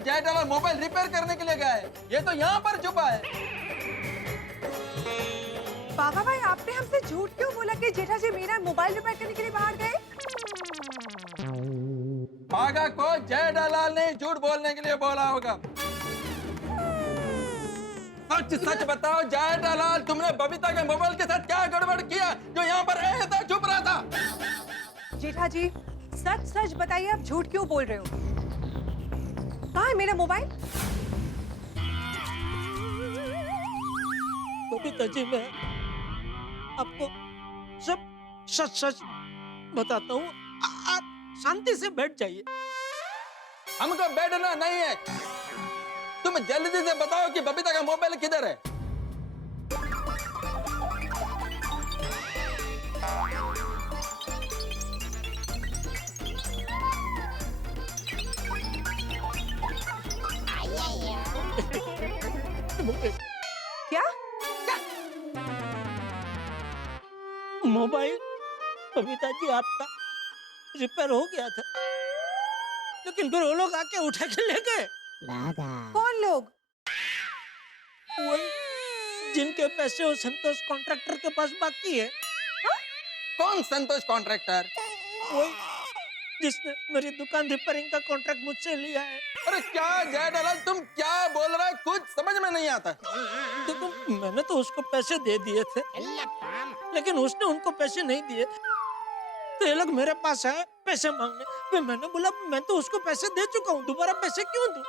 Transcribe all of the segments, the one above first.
Jethalal mobile repair करने के लिए गया है। ये तो यहाँ पर छुपा है। बाबा भाई, आपने हमसे झूठ क्यों बोला कि जेठा जी मीना मोबाइल रिपेयर करने के लिए बाहर गए? पागा को जेठालाल ने झूठ बोलने के लिए बोला होगा। सच सच बताओ जेठालाल, तुमने बबीता के मोबाइल के साथ क्या गड़बड़ किया जो यहाँ पर ऐसा छुप रहा था? जेठा जी, सच सच बताइए, आप झूठ क्यों बोल रहे हो? कहाँ है मेरा मोबाइल? बबीता जी, मैं आपको सब सच सच बताता हूँ। आप शांति से बैठ जाइए। हमको बैठना नहीं है। तुम जल्दी से बताओ कि बबीता का मोबाइल किधर है? क्या? मोबाइल बबीता जी आपका रिपेयर हो गया था, लेकिन फिर वो लोग आके उठा के ले गए। कौन लोग? वही जिनके पैसे वो संतोष कॉन्ट्रैक्टर के पास बाकी है। कौन संतोष कॉन्ट्रैक्टर? वही जिसने मेरी दुकान रिपेयरिंग का कॉन्ट्रैक्ट मुझसे लिया है। अरे क्या जेठालाल, तुम क्या बोल रहे हो? कुछ समझ में नहीं आता। देखो, मैंने तो उसको पैसे दे दिए थे, लेकिन उसने उनको पैसे नहीं दिए। तो ये लोग मेरे पास आए पैसे मांगने। फिर मैंने बोला मैं तो उसको पैसे दे चुका हूँ, दोबारा पैसे क्यों दूं?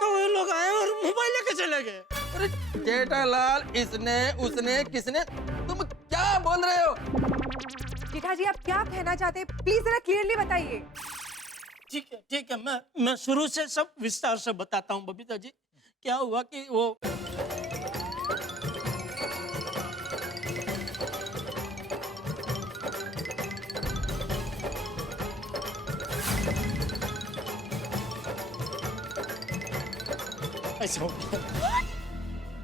तो ये लोग आए और मोबाइल लेके चले गए। अरे जेठालाल, इसने उसने किसने, तुम क्या बोल रहे हो? जेठा जी, आप क्या कहना चाहते हैं? प्लीज जरा क्लियरली बताइए। ठीक है, मैं शुरू से सब विस्तार से बताता हूँ बबीता जी। क्या हुआ कि वो ऐसा हो गया।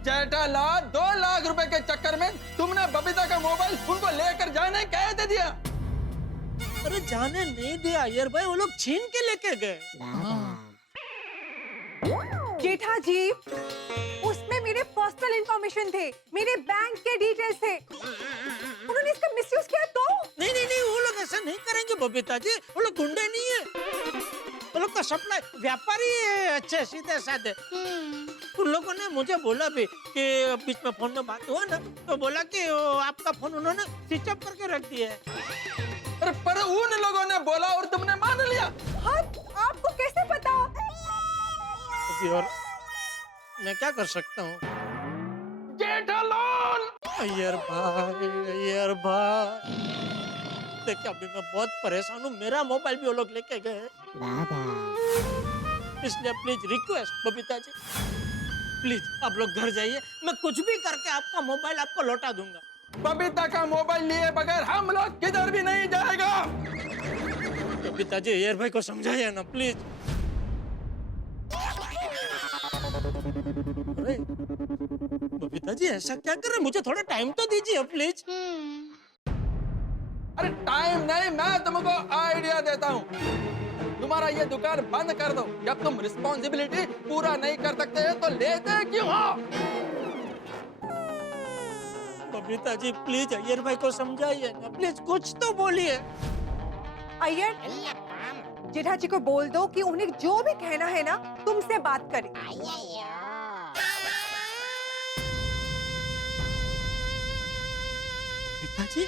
जेठालाल, 2 लाख रुपए के चक्कर में तुमने बबीता का मोबाइल उनको लेकर जाने कह दे दिया। अरे जाने नहीं दिया अय्यर भाई, वो लोग छीन के लेके गए। जेठा जी, उसमें मेरे पर्सनल इंफॉर्मेशन थे, मेरे बैंक के डिटेल्स थे। उन्होंने इसका मिसयूज किया तो? नहीं, वो लोग ऐसा नहीं करेंगे बबीता जी। वो लोग गुंडे नहीं है, वो लोग का सप्लाई व्यापारी है, अच्छे सीधे साधे। उन लोगों ने मुझे बोला भी कि बीच में फोन में बात हुआ ना, तो बोला कि आपका फोन उन्होंने स्विच ऑफ करके रख दिया है। अरे पर उन लोगों ने बोला और तुमने मान लिया। हाँ, आपको कैसे पता? और मैं क्या कर सकता हूँ? जेठालाल, अय्यर भाई, देखिए अभी मैं बहुत परेशान हूँ। मेरा मोबाइल भी वो लोग लेके गए, इसलिए please request Babita ji, please आप लोग घर जाइए। मैं कुछ भी करके आपका मोबाइल आपको लौटा दूंगा। बबीता का मोबाइल लिए बगैर हम लोग किधर भी नहीं जाएगा। बबीता जी, अय्यर भाई को समझाइए ना प्लीज। अरे बबीता जी, ऐसा क्या कर रहे? मुझे थोड़ा टाइम तो दीजिए प्लीज। अरे टाइम नहीं, मैं तुमको आइडिया देता हूँ। तुम्हारा ये दुकान बंद कर दो। जब तुम रिस्पॉन्सिबिलिटी पूरा नहीं कर सकते तो लेते क्यों हो? बबीता जी प्लीज अय्यर भाई को समझाइए ना प्लीज, कुछ तो बोलिए। अय्यर, जेठा जी को बोल दो कि उन्हें जो भी कहना है ना, तुमसे बात करें। पिताजी,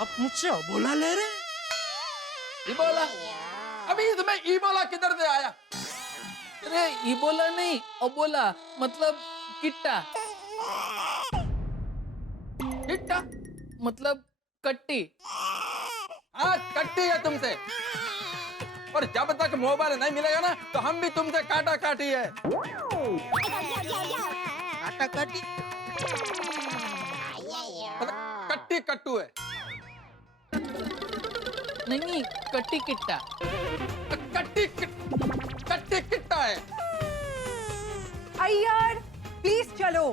आप मुझसे अबोला ले रहे हैं? इबोला? अभी तुम्हें इबोला किधर से आया? अरे इबोला नहीं, अबोला मतलब किट्टा। किट्टा मतलब कट्टी। हाँ, कट्टी है तुमसे। और जब तक मोबाइल नहीं मिलेगा ना, तो हम भी तुमसे काटा काटी है। काटा काटी? मतलब कट्टी कट्टू है। नहीं, कट्टी किट्टा। कट्टी किट्टा है। अय्यर, प्लीज चलो।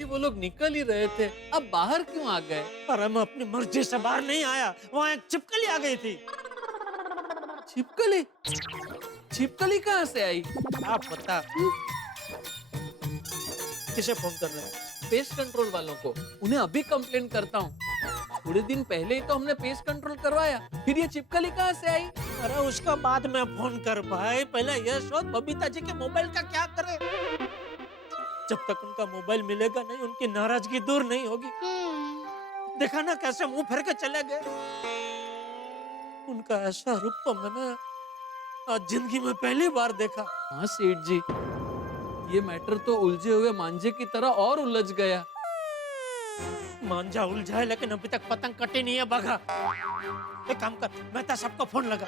जी वो लोग निकल ही रहे थे, अब बाहर क्यों आ गए? अरे मैं अपनी मर्जी से बाहर नहीं आया, वहाँ एक छिपकली आ गई थी। छिपकली? छिपकली कहाँ से आई? आप बता, किसे फोन कर रहे हैं? पेस्ट कंट्रोल वालों को। उन्हें अभी कंप्लेन करता हूँ। थोड़े दिन पहले ही तो हमने पेस्ट कंट्रोल करवाया, फिर ये छिपकली कहाँ से आई? अरे उसका बाद में फोन कर भाई, पहले ये सोच बबीता जी के मोबाइल का क्या करे। जब तक उनका मोबाइल मिलेगा नहीं, उनकी नाराजगी दूर नहीं होगी। देखा ना कैसे मुंह फेर के चले गए। उनका ऐसा रूप तो मैंने आज जिंदगी में पहली बार देखा। हाँ सेठ जी, ये मैटर तो उलझे हुए मांझे की तरह और उलझ गया। मांझा उलझा है लेकिन अभी तक पतंग कटी नहीं है बघा। एक काम कर, मेहता साहब को फोन लगा।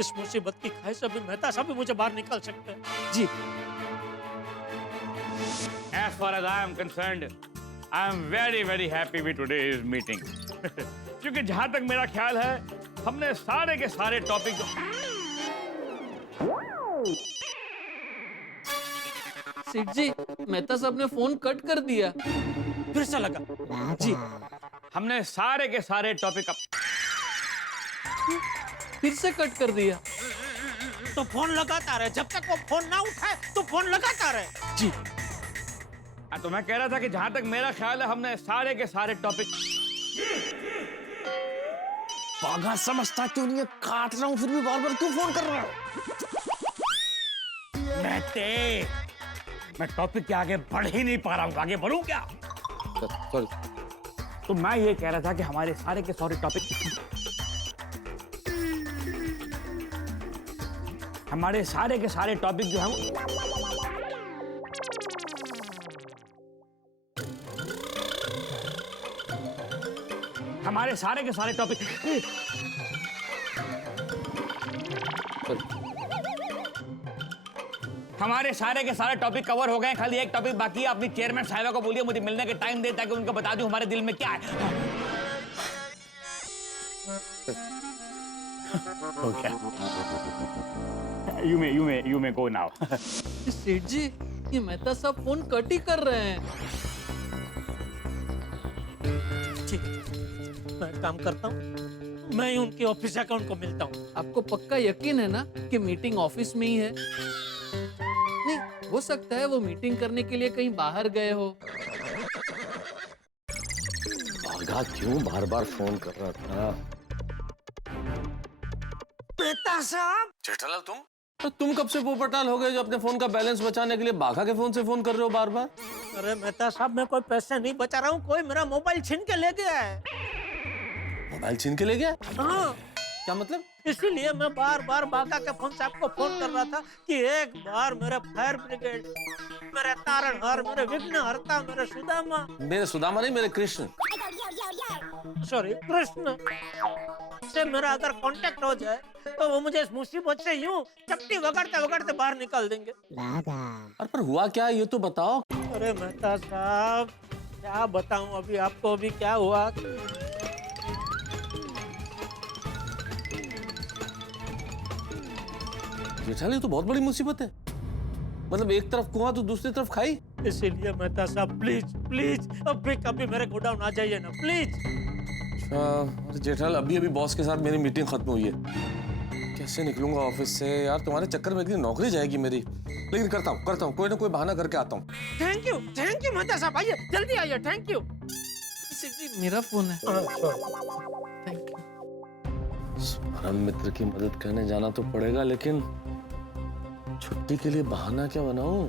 इस मुसीबत की खाई से भी मेहता साहब भी मुझे बाहर निकाल सकते हैं। जी। As far as I am concerned, I am very very happy with today's meeting. क्योंकि जहां तक मेरा ख्याल है, हमने सारे के सारे टॉपिक सेठ जी, मेहता साहब ने फोन कट कर दिया। फिर से लगा। जी। हमने सारे के सारे टॉपिक फिर से कट कर दिया। तो फोन लगाता रहे, जब तक वो फोन ना उठाए तो फोन लगाता रहे। जी। तो मैं कह रहा था कि जहां तक मेरा ख्याल है, हमने सारे के सारे टॉपिक बाघा समझता क्यों नहीं है? काट रहा हूं फिर भी बार बार क्यों फोन कर रहा है? मैं टॉपिक के आगे बढ़ ही नहीं पा रहा हूँ। आगे बढ़ूं क्या? सॉरी। तो मैं ये कह रहा था कि हमारे सारे के सारे टॉपिक जो हैं हमारे सारे के सारे टॉपिक हमारे सारे के सारे टॉपिक कवर हो गए। खाली एक टॉपिक बाकी है। अपनी चेयरमैन साहिबा को बोलिए मुझे मिलने के टाइम दे, ताकि उनको बता दूं हमारे दिल में क्या है। हो गया। You may go now. सेठ जी, ये मेहता साहब फोन कट ही कर रहे हैं। ठीक, मैं काम करता हूँ, मैं ही उनके ऑफिस जाकर उनको मिलता हूँ। आपको पक्का यकीन है ना कि मीटिंग ऑफिस में ही है? नहीं, हो सकता है वो मीटिंग करने के लिए कहीं बाहर गए हो। बाघा क्यों बार बार फोन कर रहा था? मेहता साहब। जेठालाल तुम कब से पोपटाल हो गए जो अपने फोन का बैलेंस बचाने के लिए बाघा के फोन से फोन कर रहे हो बार बार? अरे मेहता साहब, मैं कोई पैसे नहीं बचा रहा हूँ, कोई मेरा मोबाइल छीन के ले गया है। मोबाइल छीन के ले गया? हाँ, क्या मतलब? इसीलिए मैं बार बार बाघा के फोन से आपको फोन कर रहा था कि एक बार मेरे फायर ब्रिगेड, मेरे तारणहार, मेरे विघ्नहर्ता, मेरे सुदामा, मेरे सुदामा नहीं, मेरे कृष्ण, सॉरी कृष्ण से मेरा अगर कांटेक्ट हो जाए तो वो मुझे इस मुसीबत से यूं चपटी वगड़ते वगड़ते बाहर निकाल देंगे। अरे पर हुआ क्या ये तो बताओ। अरे मेहता साहब, क्या बताऊं अभी आपको, अभी क्या हुआ। जेठालाल ये तो बहुत बड़ी मुसीबत है। मतलब एक तरफ कुआं तो दूसरी तरफ खाई। इसीलिए मेहता साहब प्लीज प्लीज अब भी कभी मेरे गोडाउन आ जाइए ना प्लीज। अच्छा जेठालाल, अभी अभी बॉस के साथ मेरी मीटिंग खत्म हुई है, कैसे निकलूंगा ऑफिस से यार? तुम्हारे चक्कर में एक दिन नौकरी जाएगी मेरी। लेकिन करता हूँ, कोई ना कोई बहाना करके आता हूँ। थैंक यू मेहता साहब, आइए जल्दी आइए। Thank you. सेठ जी, मेरा फोन है। Thank you. परम मित्र की मदद करने जाना तो पड़ेगा, लेकिन छुट्टी के लिए बहाना क्या बनाऊं?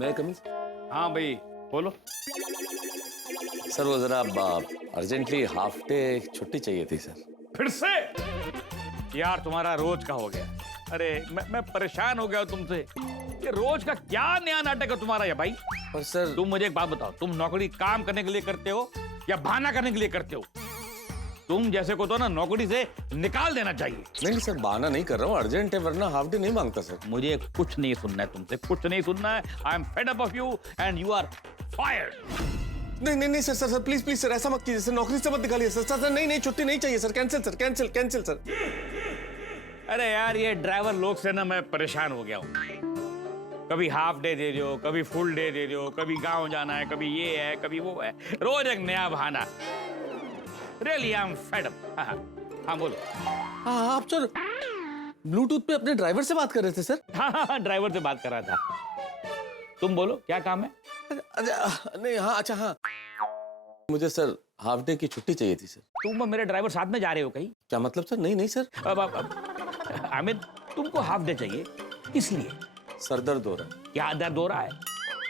मैं कमी? हाँ भाई बोलो। सर वो जरा अर्जेंटली हाफ डे छुट्टी चाहिए थी सर। फिर से? यार तुम्हारा रोज का हो गया। अरे मैं परेशान हो गया हूं तुमसे। ये रोज का क्या नया नाटक है तुम्हारा ये भाई? पर सर तुम मुझे एक बात बताओ, तुम नौकरी काम करने के लिए करते हो या बहाना करने के लिए करते हो? तुम जैसे को तो ना नौकरी से निकाल देना चाहिए। नहीं सर, बहाना नहीं कर रहा हूँ, अर्जेंट है, वरना हाफ डे नहीं मांगता सर। मुझे कुछ नहीं सुनना है तुमसे, कुछ नहीं सुनना है। I am fed up of you and you are fired. नहीं सर प्लीज सर, ऐसा मत कीजिए सर, नौकरी से मत निकालिए सर। नहीं छुट्टी नहीं चाहिए सर, कैंसिल सर। अरे यार ये ड्राइवर लोग से ना मैं परेशान हो गया हूँ। कभी हाफ डे दे दो, कभी फुल डे दे दो, कभी गांव जाना है, कभी ये है, कभी वो है, रोज एक नया बहाना। Really I am fed up. हाँ बोलो। हाँ आप सर ब्लूटूथ पे अपने ड्राइवर से बात कर रहे थे सर? हाँ ड्राइवर से बात कर रहा था। तुम बोलो क्या काम है? अच्छा नहीं हाँ अच्छा हाँ मुझे सर हाफ डे की छुट्टी चाहिए थी सर। तुम और मेरे ड्राइवर साथ में जा रहे हो कहीं? क्या मतलब सर? नहीं नहीं सर। अमित तुमको हाफ डे चाहिए किस लिए? सर दर्द हो रहा है। क्या दर्द हो रहा है?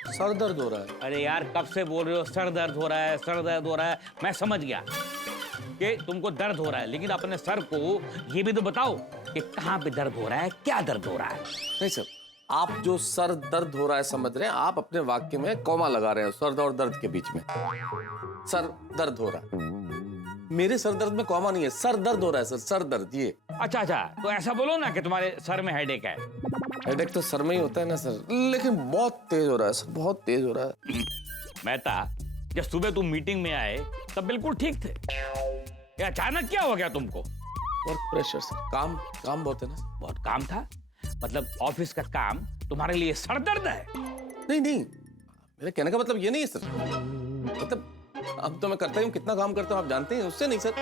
सर दर्द हो रहा है। अरे यार कब से बोल रहे हो सर दर्द हो रहा है, सर दर्द हो रहा है। मैं समझ गया कि तुमको दर्द हो रहा है, लेकिन अपने सर को ये भी तो बताओ कि कहाँ पे दर्द हो रहा है, क्या दर्द हो रहा है। नहीं सर आप जो सर दर्द हो रहा है समझ रहे हैं, आप अपने वाक्य में कॉमा लगा रहे हैं सर और दर्द के बीच में। सर दर्द हो रहा है, मेरे सर दर्द में कॉमा नहीं है, सर दर्द हो रहा है सर, सर दर्द ये। अच्छा तो ऐसा बोलो ना कि तुम्हारे सर में हेडेक है। हेडेक तो सर में ही होता है ना सर, लेकिन बहुत तेज हो रहा है सर, बहुत तेज हो रहा है। मेहता जब सुबह तुम मीटिंग में आए तब बिल्कुल ठीक थे, ये अचानक क्या हो गया तुमको? वर्क प्रेशर सर, काम काम बहुत है ना। बहुत काम था? मतलब ऑफिस का काम तुम्हारे लिए सर दर्द है? नहीं नहीं मेरे कहने का मतलब ये नहीं है सर, मतलब अब तो मैं करता ही हूँ, कितना काम करता हूँ आप जानते हैं, उससे नहीं सर।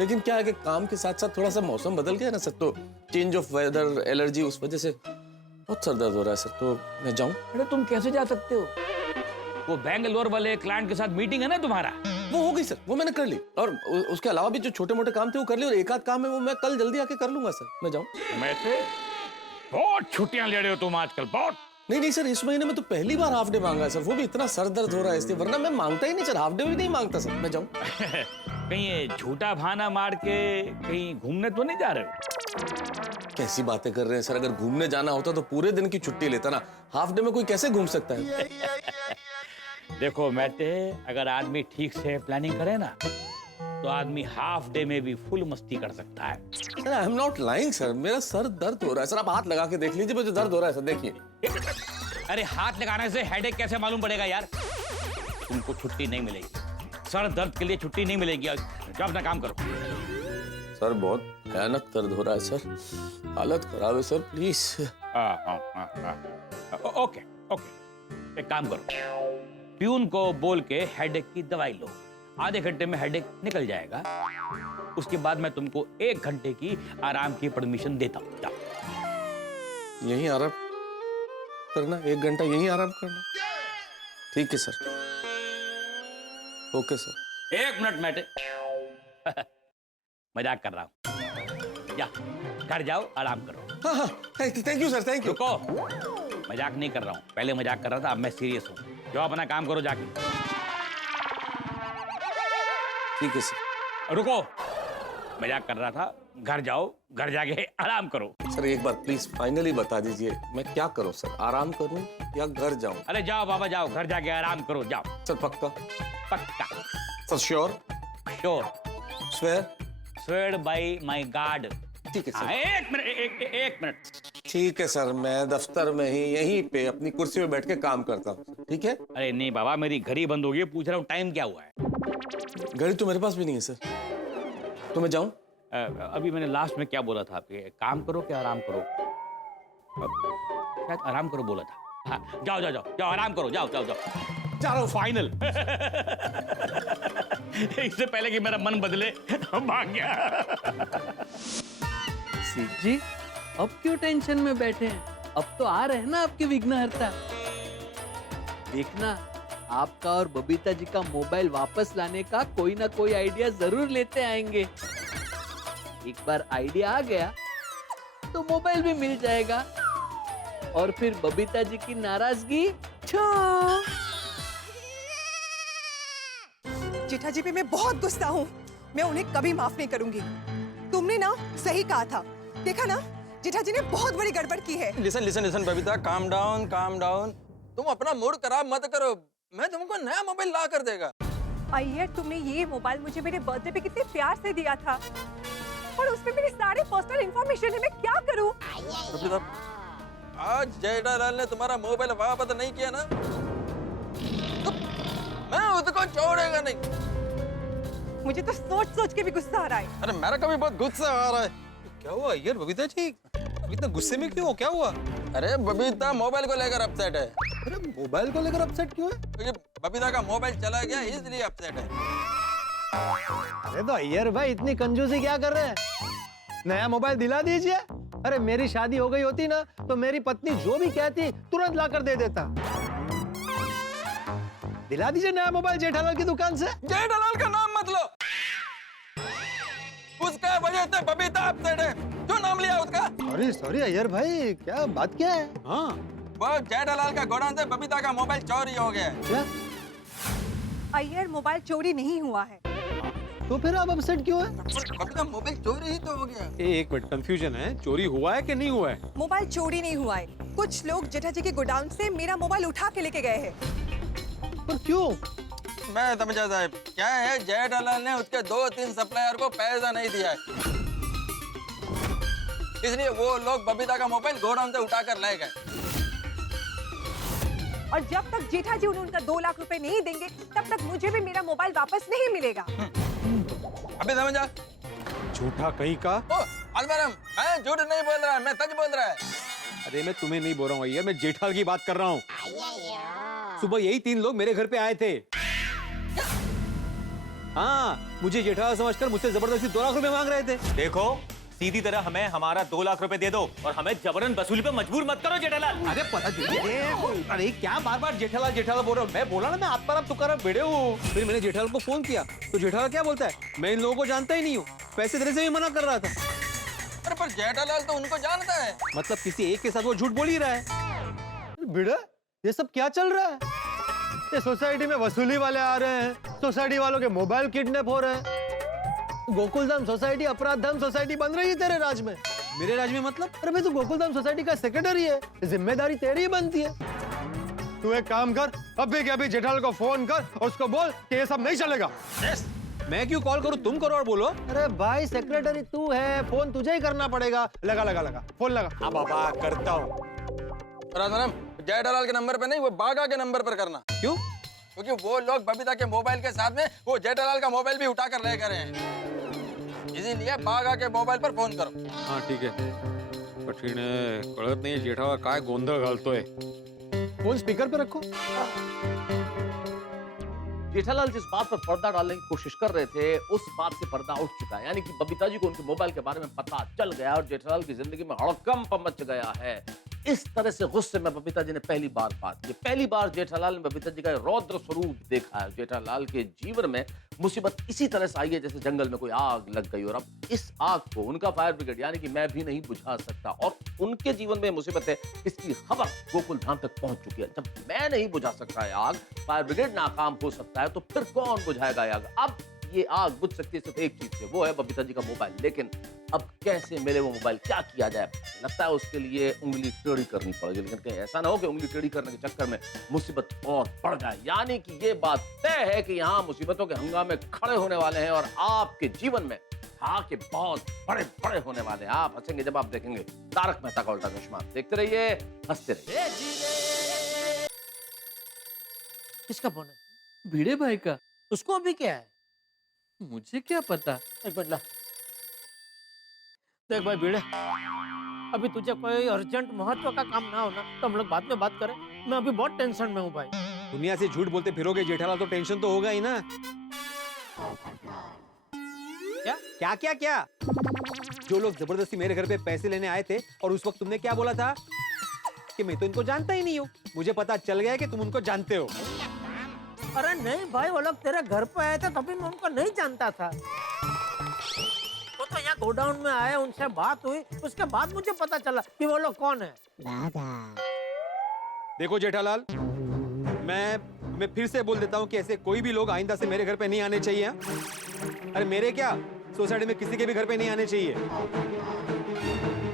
लेकिन क्या है कि काम के साथ साथ थोड़ा सा मौसम बदल गया ना सर, तो चेंज ऑफ वेदर, एलर्जी, उस वजह से बहुत सर दर्द हो रहा है सर। तो मैं जाऊँ? अरे तुम कैसे जा सकते हो? वो बैंगलोर वाले क्लाइंट के साथ मीटिंग है ना तुम्हारा। वो हो गई सर, वो मैंने कर ली, और उसके अलावा भी जो छोटे मोटे काम थे वो कर लिए, और एक आध काम है वो मैं कल जल्दी आके कर लूंगा सर। मैं जाऊँ? मैं बहुत छुट्टियां ले रहे हो तुम आजकल, बहुत। नहीं नहीं सर इस महीने में तो पहली बार हाफ डे मांगा है सर, वो भी इतना सर दर्द हो रहा है इसलिए, वरना मैं मांगता ही नहीं सर, हाफ डे भी नहीं मांगता सर। मैं जाऊँ? कहीं ये झूठा बहाना मार के कहीं घूमने तो नहीं जा रहे हो? कैसी बातें कर रहे हैं सर, अगर घूमने जाना होता तो पूरे दिन की छुट्टी लेता ना, हाफ डे में कोई कैसे घूम सकता है? देखो मैते, अगर आदमी ठीक से प्लानिंग करे ना तो आदमी हाफ डे में भी फुल मस्ती कर सकता है। Sir I am not lying sir, मेरा सर दर्द हो रहा है सर, आप हाथ लगा के देख लीजिए मुझे दर्द हो रहा है सर, देखिए। अरे हाथ लगाने से हेडेक कैसे मालूम पड़ेगा यार? तुमको छुट्टी नहीं मिलेगी, सर दर्द के लिए छुट्टी नहीं मिलेगी। जाओ अपना काम करो। सर बहुत भयानक दर्द हो रहा है सर, हालत खराब है सर, प्लीज। ओके एक काम करो, प्यून को बोल के हेडेक की दवाई लो, आधे घंटे में हेडेक निकल जाएगा। उसके बाद मैं तुमको 1 घंटे की आराम की परमिशन देता हूँ। जाओ। यही आराम करना, 1 घंटा यही आराम करना? ठीक है सर, ओके सर। 1 मिनट मैटे, मजाक कर रहा हूँ। जा घर जाओ, आराम करो। हाँ हाँ thank you sir, thank you. रुको, मजाक नहीं कर रहा हूँ, पहले मजाक कर रहा था, अब मैं सीरियस हूँ। जाओ अपना काम करो जाके। ठीक है सर। रुको, मजाक कर रहा था, घर जाओ, घर जाके आराम करो। सर एक बार प्लीज फाइनली बता दीजिए मैं क्या करूं सर, आराम करूं या घर जाऊं? अरे जाओ बाबा जाओ, घर जाके आराम करो, जाओ। सर पक्का? पक्का। Sir sure? Sure. Swear? Swear by my God. ठीक है सर। एक मिनट। ठीक है सर, मैं दफ्तर में ही यहीं पे अपनी कुर्सी पे बैठ के काम करता हूँ, ठीक है? अरे नहीं बाबा, मेरी घड़ी बंद हो गई, पूछ रहा हूँ टाइम क्या हुआ है। घड़ी तो मेरे पास भी नहीं है सर, तो मैं जाऊं? अभी मैंने लास्ट में क्या बोला था आपके, काम करो क्या आराम करो? शायद आराम करो बोला था। हाँ, जाओ जाओ जाओ जाओ, आराम करो, जाओ जाओ जाओ। जा रहा हूँ। फाइनल। इससे पहले कि मेरा मन बदले, भाग गया। सीख जी अब क्यों टेंशन में बैठे हैं, अब तो आ रहे हैं ना आपके विघ्नहर्ता। देखना आपका और बबीता जी का मोबाइल वापस लाने का कोई ना कोई आइडिया जरूर लेते आएंगे। एक बार आइडिया आ गया तो मोबाइल भी मिल जाएगा, और फिर बबीता जी की नाराजगी छो। जेठा जी पे मैं बहुत गुस्सा हूँ, मैं उन्हें कभी माफ नहीं करूंगी। तुमने ना सही कहा था, देखा ना जेठा जी ने बहुत बड़ी गड़बड़ की है। Listen Babita, calm down. तुम अपना मूड खराब मत करो, मैं तुमको नया मोबाइल ला कर देगा। अय्यर, तुमने ये मोबाइल मुझे मेरे बर्थडे पे कितने प्यार से दिया था, और उसमें मेरी सारी पर्सनल इंफॉर्मेशन है, मैं क्या करूं? बबीता, आज जेठालाल ने तुम्हारा मोबाइल वापस नहीं किया ना, तो मैं उसको छोड़ेगा नहीं। मुझे तो सोच सोच के भी गुस्सा आ रहा है। अरे मेरा कभी बहुत गुस्सा आ रहा है। क्या हुआ यार बबीता जी, इतना गुस्से में क्यों हो? क्या हुआ? अरे बबीता मोबाइल को लेकर अपसेट है। अरे मोबाइल को लेकर अपसेट क्यों है? क्योंकि बबीता का मोबाइल चला गया इसलिए अपसेट है। अरे तो अय्यर भाई इतनी कंजूसी क्या कर रहे हैं? नया मोबाइल दिला दीजिए। अरे मेरी शादी हो गई होती ना तो मेरी पत्नी जो भी कहती तुरंत ला कर दे देता। दिला दीजिए नया मोबाइल जेठालाल की दुकान से। जेठालाल का नाम मत लो, उसका वजह से बबीता अपसेट है। क्यों नाम लिया उसका? सॉरी सॉरी अय्यर भाई, क्या बात क्या है? हाँ वो जेठालाल का गोडाउन से बबीता का मोबाइल चोरी हो गया है। क्या? अय्यर मोबाइल चोरी नहीं हुआ है। तो फिर आप अपसेट क्यों है? बबीता मोबाइल चोरी ही तो हो गया। एक मिनट, कंफ्यूजन है। चोरी हुआ है कि नहीं हुआ है? मोबाइल चोरी नहीं हुआ है। कुछ लोग जेठा जी के गोडाउन से मेरा मोबाइल उठा के लेके गए हैं। पर क्यों? मैं समझा साहब, क्या है जेठालाल ने उसके 2-3 सप्लायर को पैसा नहीं दिया है, इसलिए वो लोग बबीता का मोबाइल गोडाउन से उठाकर ले गए। और जब तक जेठा जी उन्हें उनका 2 लाख रुपए नहीं देंगे तब तक मुझे भी मेरा मोबाइल वापस नहीं मिलेगा। अबे समझा? झूठा कहीं का। ओ अलमरम, मैं झूठ नहीं बोल रहा, मैं सच बोल रहा है। अरे मैं तुम्हें नहीं बोल रहा हूँ यार, मैं जेठालाल की बात कर रहा हूँ। सुबह यही 3 लोग मेरे घर पे आए थे। हाँ, मुझे जेठालाल समझकर मुझसे जबरदस्ती 2 लाख रुपए मांग रहे थे। देखो, सीधी तरह हमें हमारा 2 लाख रुपए दे दो और हमें जबरन वसूली पे मजबूर मत करो जेठालाल। अरे पता अरे क्या बार बार जेठालाल जेठालाल बोल रहा हूँ? मैं बोला ना, मैं आप पर आप तुकार भिड़े हूँ। फिर मैंने जेठालाल को फोन किया तो जेठालाल क्या बोलता है, मैं इन लोगों को जानता ही नहीं हूँ, पैसे देने से भी मना कर रहा था। अरे पर जेठालाल तो उनको जानता है। मतलब किसी एक के साथ वो झूठ बोल ही रहा है। भिड़ा, ये सब क्या चल रहा है? ये सोसाइटी में वसूली वाले आ रहे हैं, सोसाइटी वालों के मोबाइल किडनैप हो रहे हैं। गोकुलधाम सोसाइटी अपराध धाम सोसाइटी बन रही है तेरे राज में। मेरे राज में मतलब? अरे भाई तू गोकुलधाम सोसाइटी का सेक्रेटरी है, जिम्मेदारी तेरी ही बनती है। तू एक काम कर, अभी के अभी जेठालाल को फोन कर और उसको बोल कि ये सब नहीं चलेगा। मैं क्यों कॉल करूं? तुम करो और बोलो। अरे भाई सेक्रेटरी तू है, फोन तुझे ही करना पड़ेगा। लगा लगा लगा फोन लगा। हाँ बाबा करता हूँ। राधाराम, जेठालाल के नंबर पे नहीं, वो बागा के नंबर पर करना। क्यों? क्योंकि वो लोग बबीता के मोबाइल के साथ में वो जेठालाल का मोबाइल भी उठाकर ले गए हैं, इसीलिए बागा के मोबाइल पर फोन करो। हाँ ठीक है। कठीण है, कळत नाही जेठालाल काय गोंधळ घालतोय। फोन स्पीकर पे रखो। जेठालाल जिस बात पर पर्दा डालने की कोशिश कर रहे थे उस बात से पर्दा उठ चुका है, यानी कि बबीता जी को उनके मोबाइल के बारे में पता चल गया और जेठालाल की जिंदगी में हड़कंप मच गया है। इस तरह से गुस्से में बबीता जी ने पहली बार बात की। पहली बार जेठालाल ने बबीता जी का रौद्र स्वरूप देखा है। जेठालाल के जीवन में मुसीबत इसी तरह से आई है जैसे जंगल में कोई आग लग गई और अब इस आग को उनका फायर ब्रिगेड यानी कि मैं भी नहीं बुझा सकता और उनके जीवन में मुसीबत है इसकी खबर गोकुल धाम तक पहुंच चुकी है। जब मैं नहीं बुझा सकता है आग, फायर ब्रिगेड नाकाम हो सकता है, तो फिर कौन बुझाएगा आग? अब ये आग बुझ सकती है सिर्फ एक चीज से, वो है बबीता जी का मोबाइल। लेकिन अब कैसे मिले वो मोबाइल, क्या किया जाए? लगता है उसके लिए उंगली टेढ़ी करनी पड़ेगी, लेकिन कहीं ऐसा ना हो कि उंगली टेढ़ी करने के चक्कर में मुसीबत और बढ़ जाए। यानी कि ये बात तय है कि यहाँ मुसीबतों के हंगामे खड़े होने वाले हैं और आपके जीवन में के बहुत बड़े बड़े होने वाले हैं। आप हंसेंगे जब आप देखेंगे तारक मेहता का उल्टा चश्मा। देखते रहिए, हंसते रहिए। किसका फोन है? भिड़े भाई का। उसको अभी क्या है? मुझे क्या पता। एक मिनट ला। देख भाई भिड़े, अभी तुझे कोई अर्जेंट महत्व का काम ना हो ना तो हम लोग बाद में बात करें। मैं अभी बहुत टेंशन में हूँ भाई। दुनिया से झूठ बोलते फिरोगे जेठालाल तो टेंशन तो होगा ही ना। क्या क्या क्या क्या? जो लोग जबरदस्ती मेरे घर पे पैसे लेने आए थे और उस वक्त तुमने क्या बोला था कि मैं तो इनको जानता ही नहीं हूँ। मुझे पता चल गया कि तुम उनको जानते हो। अरे नहीं भाई, वो लोग तेरे घर पे आए थे तभी मैं उनको नहीं जानता था। वो तो यहाँ गोडाउन में आए, उनसे बात हुई, उसके बाद मुझे पता चला कि वो लोग कौन है। देखो जेठालाल, मैं फिर से बोल देता हूँ कि ऐसे कोई भी लोग आइंदा से मेरे घर पे नहीं आने चाहिए। अरे मेरे क्या, सोसाइटी में किसी के भी घर पे नहीं आने चाहिए।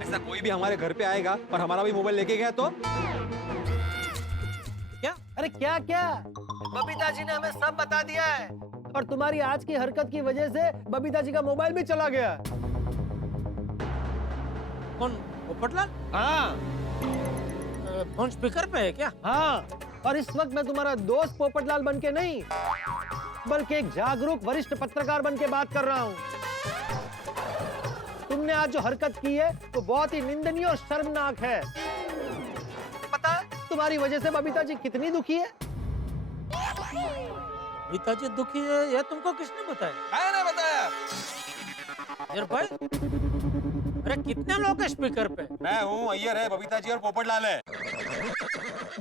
ऐसा कोई भी हमारे घर पे आएगा और हमारा भी मोबाइल लेके गया तो क्या? अरे क्या क्या? बबीता जी ने हमें सब बता दिया है और तुम्हारी आज की हरकत की वजह से बबीता जी का मोबाइल भी चला गया। कौन? पोपटलाल? हाँ फोन स्पीकर पे है क्या? हाँ, और इस वक्त मैं तुम्हारा दोस्त पोपटलाल बन के नहीं बल्कि एक जागरूक वरिष्ठ पत्रकार बन के बात कर रहा हूँ। तुमने आज जो हरकत की है वो बहुत ही निंदनीय और शर्मनाक है। पता है तुम्हारी वजह से बबीता जी कितनी दुखी है? बबीता जी दुखी है यह तुमको किसने बताया? मैंने बताया। यार भाई, अरे कितने लोग हैं स्पीकर पे? मैं हूँ, अय्यर है, बबीता जी और पोपटलाल है।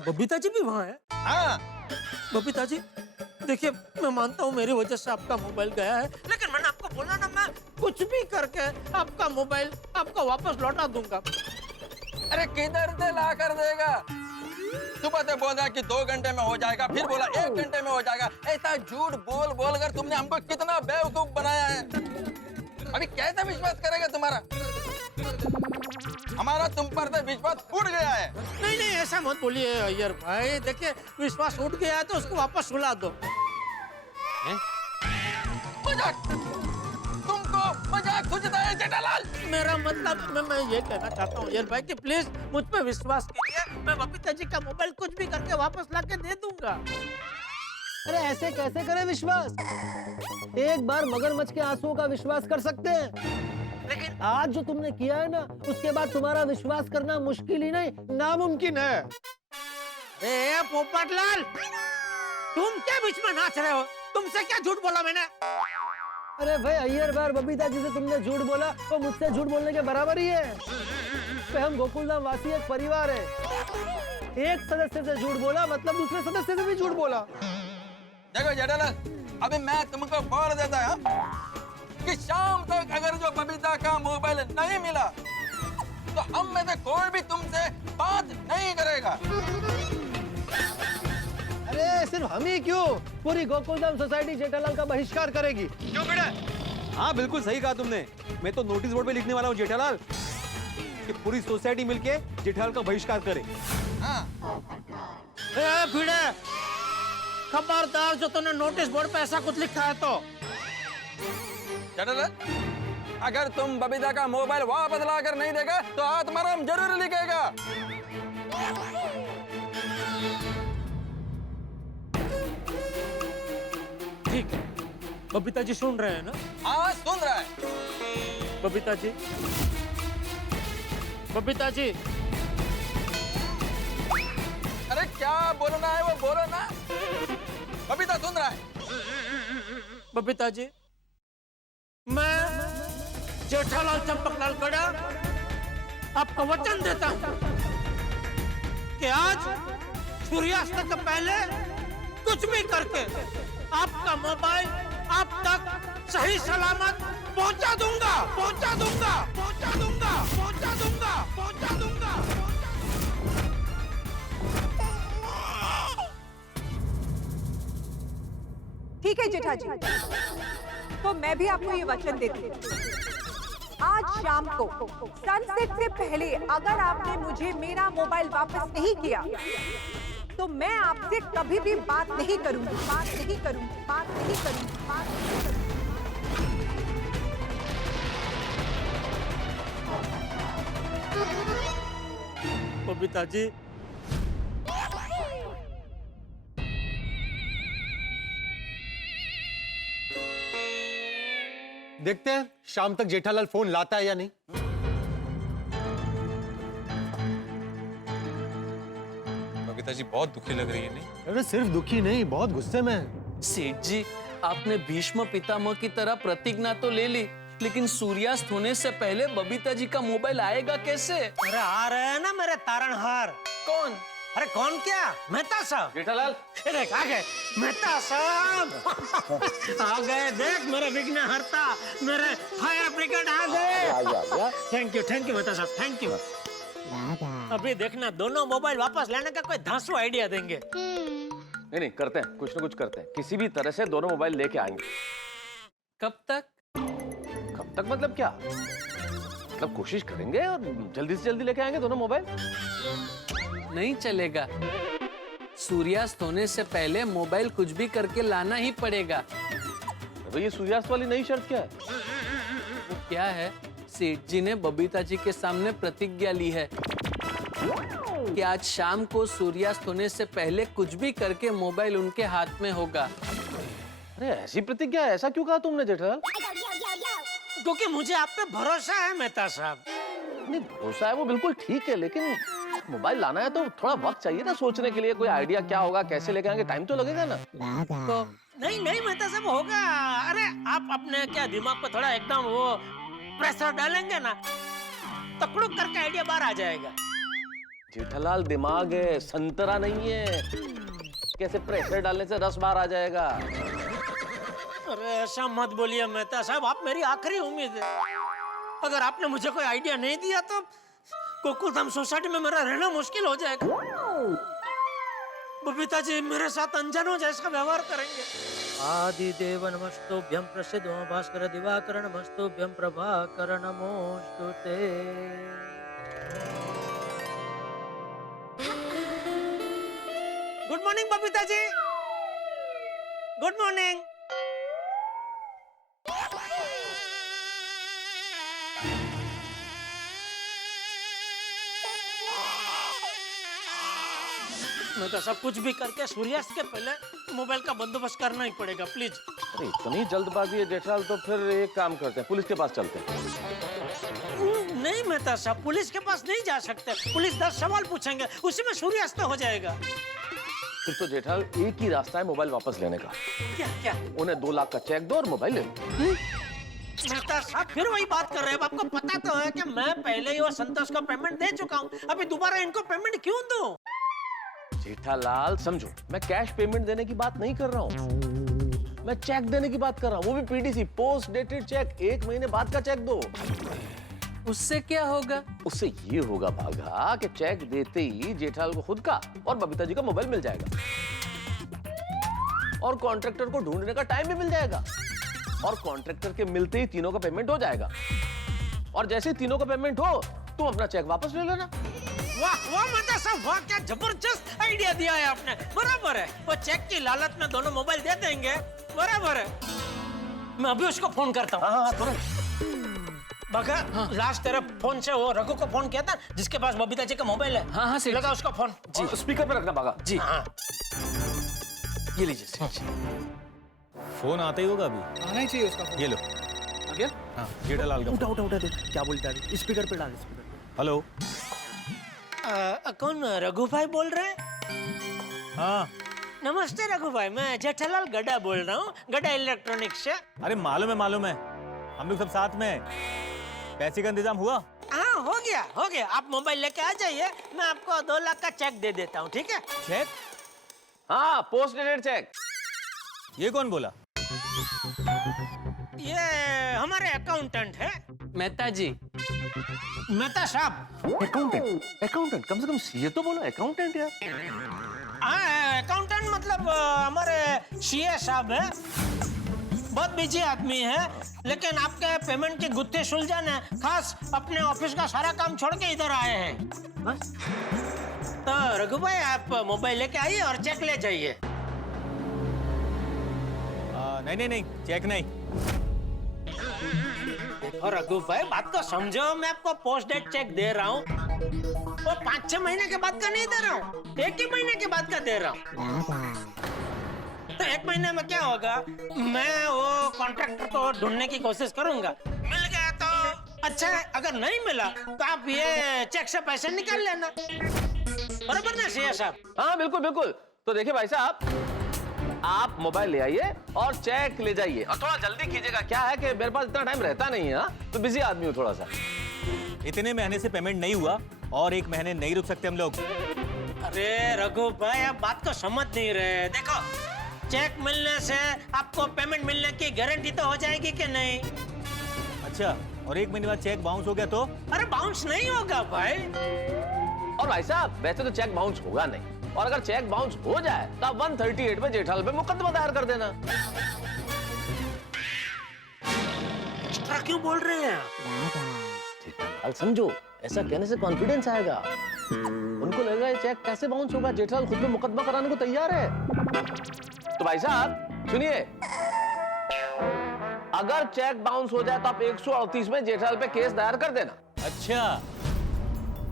बबीता जी भी वहाँ है? हाँ, बबीता जी देखिए, मैं मानता हूँ मेरी वजह से आपका मोबाइल गया है, लेकिन मैंने आपको बोला ना, मैं कुछ भी करके आपका मोबाइल आपको वापस लौटा दूंगा। अरे किधर से ला कर देगा? सुबह से बोला कि 2 घंटे में हो जाएगा, फिर बोला 1 घंटे में हो जाएगा। ऐसा झूठ बोल बोल कर तुमने हमको कितना बेवकूफ बनाया है। अभी कैसे विश्वास करेगा तुम्हारा? हमारा तुम पर से विश्वास उठ गया है। नहीं नहीं, ऐसा मत बोलिए अय्यर भाई। देखिए, विश्वास उठ गया है तो उसको वापस सुला दो। मजाक, तुमको मजाक सूझता है जेठालाल? मेरा मतलब मैं ये कहना चाहता हूँ अय्यर भाई कि प्लीज मुझ पे विश्वास कीजिए। मैं बबीता जी का मोबाइल कुछ भी करके वापस लाके दे दूंगा। अरे ऐसे कैसे करें विश्वास? एक बार मगरमच्छ के आंसुओं का विश्वास कर सकते हैं, लेकिन आज जो तुमने किया है ना, उसके बाद तुम्हारा विश्वास करना मुश्किल ही नहीं, नामुमकिन है। ए पोपटलाल, तुम क्या बीच में नाच रहे हो? तुमसे क्या झूठ बोला मैंने? अरे भाई अय्यर बार बबीता जी से तुमने झूठ बोला तो मुझसे झूठ बोलने के बराबर ही है। तो हम गोकुलधाम वासी एक परिवार है। एक सदस्य से झूठ बोला मतलब दूसरे सदस्य से भी झूठ बोला। देखो जेठालाल, अभी मैं तुमको बोल देता है कि शाम तक अगर जो बबीता का मोबाइल नहीं मिला तो हम में से कोई भी तुमसे बात नहीं करेगा। अरे सिर्फ हम ही क्यों, पूरी गोकुलधाम सोसाइटी जेठालाल का बहिष्कार करेगी। क्यों बेटा? हाँ बिल्कुल सही कहा तुमने। मैं तो नोटिस बोर्ड पे लिखने वाला हूँ जेठालाल कि पूरी सोसाइटी मिलके जेठालाल का बहिष्कार करे। हाँ, ए भिड़े, खबरदार जो तूने नोटिस बोर्ड पे ऐसा कुछ लिखा है तो। जेठालाल, अगर तुम बबीता का मोबाइल वापस ला कर नहीं देगा तो आत्माराम जरूर लिखेगा। ठीक है, बबीता जी सुन रहे हैं ना? हाँ सुन रहा है। बबीता जी, बबीता जी, अरे क्या बोलना है वो बोलो ना। बबीता सुन रहा है। बबीता जी, मैं जेठालाल चंपकलाल गड़ा आपको वचन देता हूं कि आज सूर्यास्त के पहले कुछ भी करके आपका मोबाइल आप तक सही सलामत पहुंचा दूंगा, पहुंचा दूंगा, पहुंचा दूंगा, पहुंचा दूंगा, पहुंचा दूंगा। ठीक है जेठा जी, तो मैं भी आपको ये वचन देती हूँ, आज शाम को सनसेट से पहले अगर आपने मुझे मेरा मोबाइल वापस नहीं किया तो मैं आपसे कभी भी बात नहीं करूंगी, बात नहीं करूंगी, बात नहीं करूंगी, बात नहीं करूंगी। बबीता जी, देखते हैं शाम तक जेठालाल फोन लाता है या नहीं। बबीता जी बहुत दुखी लग रही है नहीं? अरे सिर्फ दुखी नहीं, बहुत गुस्से में है। सेठ जी, आपने भीष्म पितामह की तरह प्रतिज्ञा तो ले ली, लेकिन सूर्यास्त होने से पहले बबीता जी का मोबाइल आएगा कैसे? अरे आ रहे हैं ना मेरे तारणहार। कौन? अरे कौन क्या? मेहता साहब। जेठालाल, देख आ गए मेहता साहब। आ गए, देख मेरे विघ्नहर्ता, मेरे फायर ब्रिगेड आ गए। थैंक यू मेहता साहब, थैंक यू। अभी देखना दोनों मोबाइल वापस लाने का कोई धांसू आइडिया देंगे। नहीं नहीं, करते हैं, कुछ ना कुछ करते हैं, किसी भी तरह से दोनों मोबाइल लेके आएंगे। कब तक? कब तक मतलब क्या? मतलब कोशिश करेंगे और जल्दी से जल्दी लेके आएंगे दोनों मोबाइल। नहीं चलेगा, सूर्यास्त होने से पहले मोबाइल कुछ भी करके लाना ही पड़ेगा। तो ये सूर्यास्त वाली नई शर्त क्या है? वो क्या है? सेठ जी ने बबीता जी के सामने प्रतिज्ञा ली है कि आज शाम को सूर्यास्त होने से पहले कुछ भी करके मोबाइल उनके हाथ में होगा। अरे ऐसी प्रतिज्ञा, ऐसा क्यों कहा तुमने जेठालाल? क्योंकि मुझे आप पे भरोसा है मेहता साहब। नहीं, भरोसा है वो बिल्कुल ठीक है, लेकिन मोबाइल लाना है तो थोड़ा वक्त चाहिए ना सोचने के लिए। कोई आइडिया क्या होगा, कैसे लेके आएंगे, टाइम तो लगेगा ना। तो नहीं नहीं मेहता साहब, होगा। अरे आप अपने क्या दिमाग पे थोड़ा एकदम वो प्रेशर डालेंगे ना, तकड़ुक करके आइडिया बाहर आ जाएगा। जेठालाल दिमाग है, संतरा नहीं है। कैसे प्रेशर डालने से रस बाहर आ जाएगा? अरे ऐसा मत बोलिए मेहता साहब, आप मेरी आखिरी उम्मीद है। अगर आपने मुझे कोई आइडिया नहीं दिया तो गोकुलधाम सोसाइटी में मेरा रहना मुश्किल हो जाएगा। बबीता जी मेरे साथ अनजानों जैसा व्यवहार करेंगे। आदि देव नमस्तुभ्यं प्रसिद्धो भास्कर दिवाकर नमस्तुभ्यं प्रभाकर नमोस्तुते। Good morning Babita ji. Good morning. मैं तो सब कुछ भी करके सूर्यास्त के पहले मोबाइल का बंदोबस्त करना ही पड़ेगा, प्लीज। अरे इतनी जल्दबाजी है जेठालाल, तो फिर एक काम करते हैं, पुलिस के पास चलते हैं। नहीं मेहता साहब, पुलिस के पास नहीं जा सकते। पुलिस 10 सवाल पूछेंगे, उसी में सूर्यास्त हो जाएगा। फिर तो जेठालाल एक ही रास्ता है मोबाइल वापस लेने का। क्या क्या? उन्हें 2 लाख का चेक दो और मोबाइल ले लो। मेहता साहब फिर वही बात कर रहे हैं। आपको पता तो है कि मैं पहले ही वो संतोष को पेमेंट दे चुका हूँ, अभी दोबारा इनको पेमेंट क्यों दूं? जेठालाल समझो, मैं कैश पेमेंट देने की बात नहीं कर रहा हूँ, मैं चेक देने की बात कर रहा हूँ, वो भी पीटीसी, पोस्ट डेटेड चेक। 1 महीने बाद का चेक दो। उससे क्या होगा? उससे ये होगा भागा कि चेक देते ही जेठालाल को खुद का और बबीता जी का मोबाइल मिल जाएगा और कॉन्ट्रैक्टर को ढूंढने का टाइम भी मिल जाएगा और कॉन्ट्रैक्टर के मिलते ही तीनों का पेमेंट हो जाएगा और जैसे ही तीनों का पेमेंट हो तुम अपना चेक वापस ले लेना। वाह वाह मेहता साहब, वाह क्या जबरदस्त आइडिया दिया है आपने। बराबर है, वो चेक की लालच में दोनों मोबाइल दे देंगे। बराबर है, मैं अभी उसको फोन करता हूँ। हाँ तुरंत। बगा लास्ट तेरे फोन से वो रघु को फोन किया था जिसके पास बबीता जी का मोबाइल है। हाँ सेठ लगा उसका फोन जी स्पीकर पे रखना भागा जी। हाँ। ये लीजिए सेठ जी। फोन आता ही होगा अभी। आना ही चाहिए उसका। ये लो। आ गया? हाँ, जेठालाल का। उठा दे, क्या बोलता है? स्पीकर पे डाल, स्पीकर पे। हेलो। कौन रघु भाई बोल रहे हैं? हाँ नमस्ते रघु भाई, मैं जेठालाल गड्ढा बोल रहा हूँ, गड्ढा इलेक्ट्रॉनिक्स से। अरे मालूम है, हम लोग सब साथ में हैं। पैसे का इंतजाम हुआ? हाँ हो गया। आप मोबाइल लेके आ जाइए, मैं आपको 2 लाख का चेक दे देता हूँ, ठीक है? चेक? हाँ पोस्ट डेटेड चेक। ये कौन बोला? ये हमारे अकाउंटेंट है। मेहता जी। मेहता साहब। अकाउंटेंट कम से कम सीए तो बोलो, अकाउंटेंट यार। हाँ अकाउंटेंट मतलब हमारे सीए साहब है। बहुत बिजी आदमी है, लेकिन आपके पेमेंट के गुत्थे सुलझाने खास अपने ऑफिस का सारा काम छोड़ के इधर आए हैं। बस तो रघु भाई आप मोबाइल लेके आइए और चेक ले जाइए। नहीं, चेक नहीं। देखो रघु भाई, बात को समझो, मैं आपको पोस्ट डेट चेक दे रहा हूँ, वो 5-6 महीने के बाद का नहीं दे रहा हूँ, 1 ही महीने के बाद का दे रहा हूँ। तो 1 महीने में क्या होगा, मैं वो कॉन्ट्रैक्टर को ढूंढने की कोशिश करूंगा, मिल गया तो अच्छा है, अगर नहीं मिला तो आप ये चेक से पैसे निकाल लेना। बराबर ना सीए साहब? हाँ बिल्कुल बिल्कुल। तो देखिए भाई साहब, आप मोबाइल ले आइए और चेक ले जाइए और थोड़ा जल्दी कीजिएगा। क्या है कि मेरे पास इतना टाइम रहता नहीं है, तो बिजी आदमी हूँ थोड़ा सा। इतने महीने से पेमेंट नहीं हुआ और 1 महीने नहीं रुक सकते हम लोग। अरे रघु भाई, आप बात को समझ नहीं रहे। देखो, चेक मिलने से आपको पेमेंट मिलने की गारंटी तो हो जाएगी कि नहीं? अच्छा, और 1 महीने बाद चेक बाउंस हो गया तो? अरे बाउंस नहीं होगा भाई। और भाई साहब वैसे तो चेक बाउंस होगा नहीं, और अगर चेक बाउंस हो जाए तो आप 138 में जेठालाल पे मुकदमा दायर कर देना। एक्स्ट्रा क्यों बोल रहे हैं? जेठालाल समझो, ऐसा कहने से कॉन्फिडेंस आएगा, उनको लगेगा ये चेक कैसे बाउंस होगा, जेठालाल खुद में मुकदमा कराने को तैयार है। तो भाई साहब सुनिए, अगर चेक बाउंस हो जाए तो आप 138 में जेठालाल पे केस दायर कर देना। अच्छा,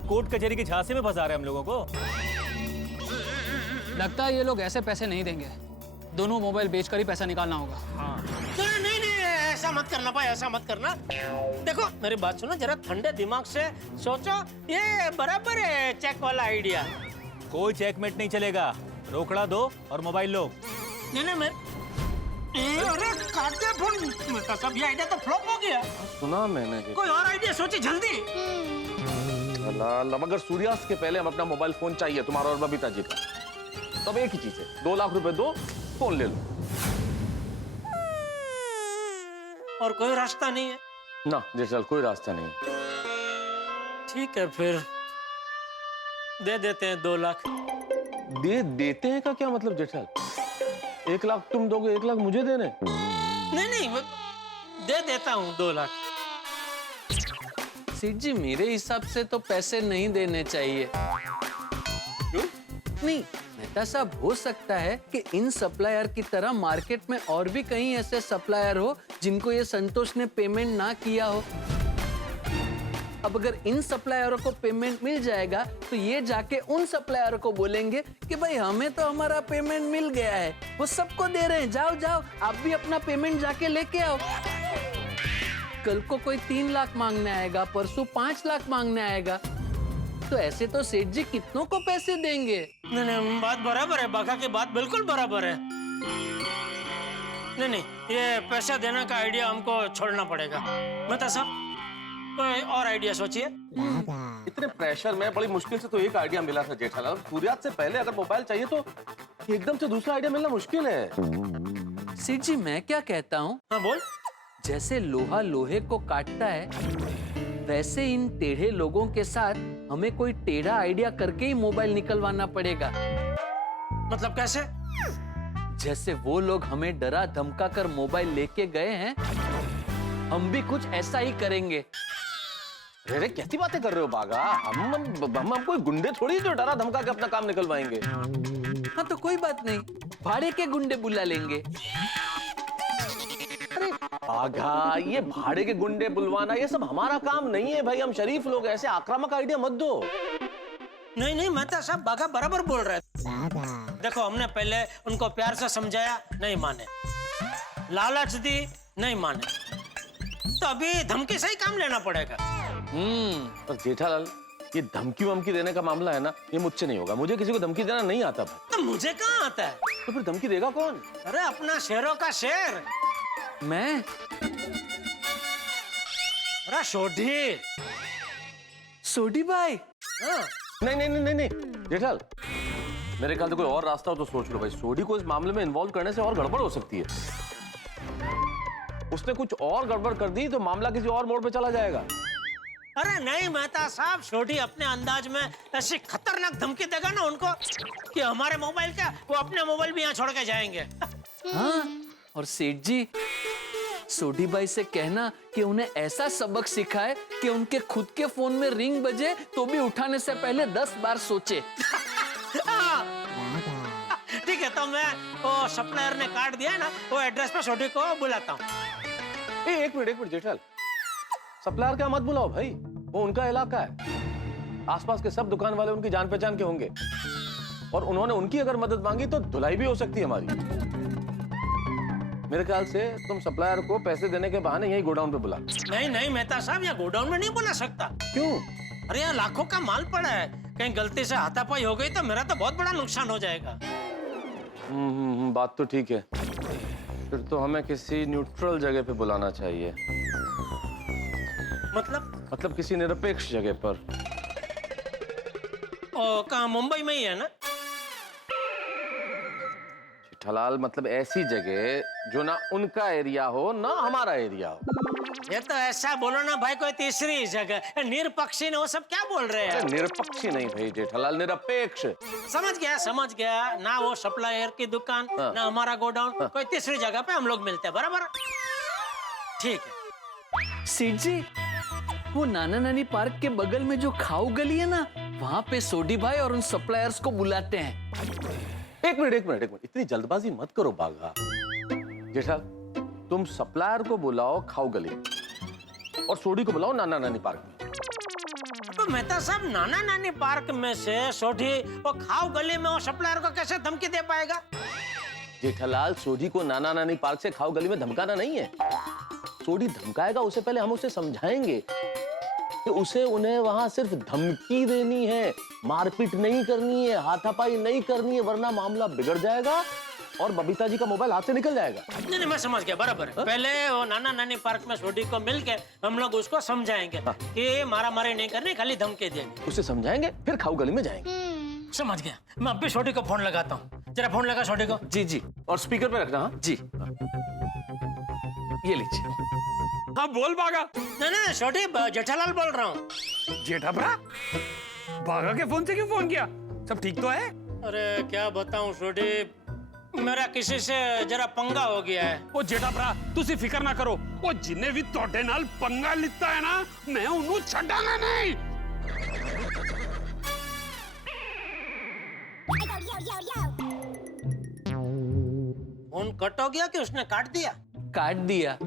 कोर्ट कचहरी के झांसे में फंसा रहे हम लोगों को। लगता है ये लोग ऐसे पैसे नहीं देंगे, दोनों मोबाइल बेचकर ही पैसा निकालना होगा। नहीं, ऐसा ऐसा मत करना भाई, ऐसा मत करना। देखो मेरी बात सुनो, जरा ठंडे दिमाग से सोचो, ये बराबर है चेक वाला आइडिया। कोई चेकमेट नहीं चलेगा, रोकड़ा दो और मोबाइल लो। नहीं मैं अरे काट दे फोन, मेहता साहब ये आइडिया तो फ्लॉप हो गया। सुना मैंने कोई और आइडिया सोचे जल्दी। अब अगर सूर्यास्त के पहले हम अपना मोबाइल फोन चाहिए तुम्हारा और बबीता जी का, तब एक ही चीज है, 2 लाख रुपए दो, फोन ले लो। और कोई रास्ता नहीं है ना जेठलाल, कोई रास्ता नहीं। ठीक है फिर दे देते हैं 2 लाख। दे देते हैं का क्या मतलब जेठलाल? 1 लाख तुम दोगे, 1 लाख मुझे देने? नहीं मैं दे देता हूँ 2 लाख। सेठ जी मेरे हिसाब से तो पैसे नहीं देने चाहिए। क्यों? नहीं, मेहता साहब हो सकता है कि इन सप्लायर की तरह मार्केट में और भी कहीं ऐसे सप्लायर हो जिनको ये संतोष ने पेमेंट ना किया हो। अब अगर इन सप्लायरों को पेमेंट मिल जाएगा तो ये जाके उन सप्लायरों को बोलेंगे कि भाई हमें तो हमारा पेमेंट मिल गया है, वो सबको दे रहे हैं, जाओ जाओ आप भी अपना पेमेंट जाके लेके आओ। कल को कोई 3 लाख मांगने आएगा, परसों 5 लाख मांगने आएगा, तो ऐसे तो सेठ जी कितनों को पैसे देंगे? नहीं बात बराबर है, बाघा की बात बिल्कुल बराबर है। नहीं ये पैसा देने का आइडिया हमको छोड़ना पड़ेगा। मेहता साहब कोई और आइडिया सोचिए। इतने प्रेशर में बड़ी मुश्किल से तो एक आइडिया मिला था जेठालाल। सूर्यास्त से पहले अगर मोबाइल चाहिए तो एकदम से दूसरा आइडिया मिलना मुश्किल है। सेठ जी मैं क्या कहता हूँ, हाँ बोल। जैसे लोहा लोहे को काटता है वैसे इन टेढ़े लोगों के साथ हमें कोई टेढ़ा आइडिया करके ही मोबाइल निकलवाना पड़ेगा। मतलब कैसे? जैसे वो लोग हमें डरा धमका कर मोबाइल लेके गए हैं, हम भी कुछ ऐसा ही करेंगे। अरे कैसी बातें कर रहे हो बागा? हम कोई गुंडे थोड़ी जो डरा धमका के अपना काम निकलवाएंगे। हाँ तो कोई बात नहीं, भाड़े के गुंडे बुला लेंगे। बागा ये भाड़े के गुंडे बुलवाना ये सब हमारा काम नहीं है भाई, हम शरीफ लोग, ऐसे आक्रामक आइडिया मत दो। नहीं मेहता साहब बाघा बराबर बोल रहे हैं। देखो हमने पहले उनको प्यार से समझाया, नहीं माने, लालच दी, नहीं माने, तो अभी धमकी से ही काम लेना पड़ेगा। पर जेठालाल ये धमकी वमकी देने का मामला है ना, ये मुझसे नहीं होगा। मुझे किसी को धमकी देना नहीं आता भाई। तो मुझे कहाँ आता है? तो फिर धमकी देगा कौन? अरे अपना शेरों का शेर, मैं? अरे सोढ़ी। सोढ़ी भाई? हाँ। नहीं जेठाल, मेरे ख्याल से कोई और रास्ता हो तो सोच लो भाई। सोढ़ी को इस मामले में इन्वॉल्व करने से और गड़बड़ हो सकती है। उसने कुछ और गड़बड़ कर दी तो मामला किसी और मोड़ पे चला जाएगा। अरे नहीं मेहता साहब, सोढ़ी अपने अंदाज में ऐसी खतरनाक धमकी देगा ना उनको कि हमारे मोबाइल क्या, वो अपने मोबाइल भी यहाँ छोड़ के जाएंगे। हाँ, और सेठ जी सोढ़ी भाई से कहना कि उन्हें ऐसा सबक सिखाए कि उनके खुद के फोन में रिंग बजे तो भी उठाने से पहले 10 बार सोचे। ठीक है, तो मैं वो सप्लायर ने काट दिया है ना, वो एड्रेस पे सोढ़ी को बुलाता हूँ। एक मिनट जेठाल, सप्लायर क्या मत बुलाओ भाई, वो उनका इलाका है, आसपास के सब दुकान वाले उनकी जान पहचान के होंगे, और उन्होंने उनकी अगर मदद मांगी तो धुलाई भी हो सकती है हमारी। मेरे ख्याल से तुम सप्लायर को पैसे देने के बहाने यही गोडाउन पे बुला। नहीं मेहता साहब, यहाँ गोडाउन में नहीं बुला सकता। क्यों? अरे यहाँ लाखों का माल पड़ा है, कहीं गलती से हाथापाई हो गई तो मेरा तो बहुत बड़ा नुकसान हो जाएगा। बात तो ठीक है, फिर तो हमें किसी न्यूट्रल जगह पे बुलाना चाहिए। मतलब किसी निरपेक्ष जगह पर। कहाँ, मुंबई में ही है ना? जेठालाल मतलब ऐसी जगह जो ना उनका एरिया हो ना हमारा एरिया हो। ये तो ऐसा बोलो ना भाई, कोई तीसरी जगह, निरपक्षी ने वो सब क्या बोल रहे हैं? निरपक्षी नहीं भाई जेठालाल, निरपेक्ष। समझ गया ना, वो सप्लायर की दुकान ना हमारा गोडाउन, कोई तीसरी जगह पे हम लोग मिलते हैं, बराबर? ठीक है सेठ जी, वो नाना नानी पार्क के बगल में जो खाऊ गली है ना, वहाँ पे सोढ़ी भाई और उन सप्लायर्स को बुलाते हैं। एक मिनट, इतनी जल्दबाजी मत करो बागा। जेठाल तुम सप्लायर को बुलाओ खाऊ गली और सोढ़ी को बुलाओ नाना नानी पार्क में। तो मेहता साहब, नाना नानी पार्क में से सोढ़ी और खाऊ गली में वो सप्लायर को कैसे धमकी दे पाएगा? जेठालाल सोढ़ी को नाना नानी पार्क से खाऊ गली में धमकाना नहीं है, सोडी धमकाएगा उससे पहले हम उसे समझाएंगे कि उसे उन्हें वहां सिर्फ धमकी देनी है, मारपीट नहीं करनी है, हाथापाई नहीं करनी है, वरना मामला बिगड़ जाएगा और बबीता जी का मोबाइल हाथ से निकल जाएगा। नहीं, मैं समझ गया, बराबर है। पहले वो नाना नानी पार्क में छोटी को मिलके हम लोग उसको समझाएंगे कि मारा मारी नहीं करनी, खाली धमकी देंगे। उसे समझाएंगे, फिर खाऊ गली में जाएंगे। समझ गया, मैं अब भी छोटी को फोन लगाता हूँ। जरा फोन लगा छोटी को। जी जी, और स्पीकर पे रखना। हाँ जी, ये लीजिए। हाँ बोल बागा। नहीं, छोटी जेठालाल बोल रहा हूँ। जेठाभरा, बागा के फोन से क्यों फोन किया? सब ठीक तो है? अरे क्या बताऊँ छोटी, मेरा किसी से जरा पंगा हो गया है। ओ जेठाभरा, तुसी फिकर ना करो। ओ जिन्ने भी तोड़े नाल पंगा लिता है ना, मैं उन्हें छड़ाना नहीं। फोन कट हो गया कि उसने काट दिया? काट दिया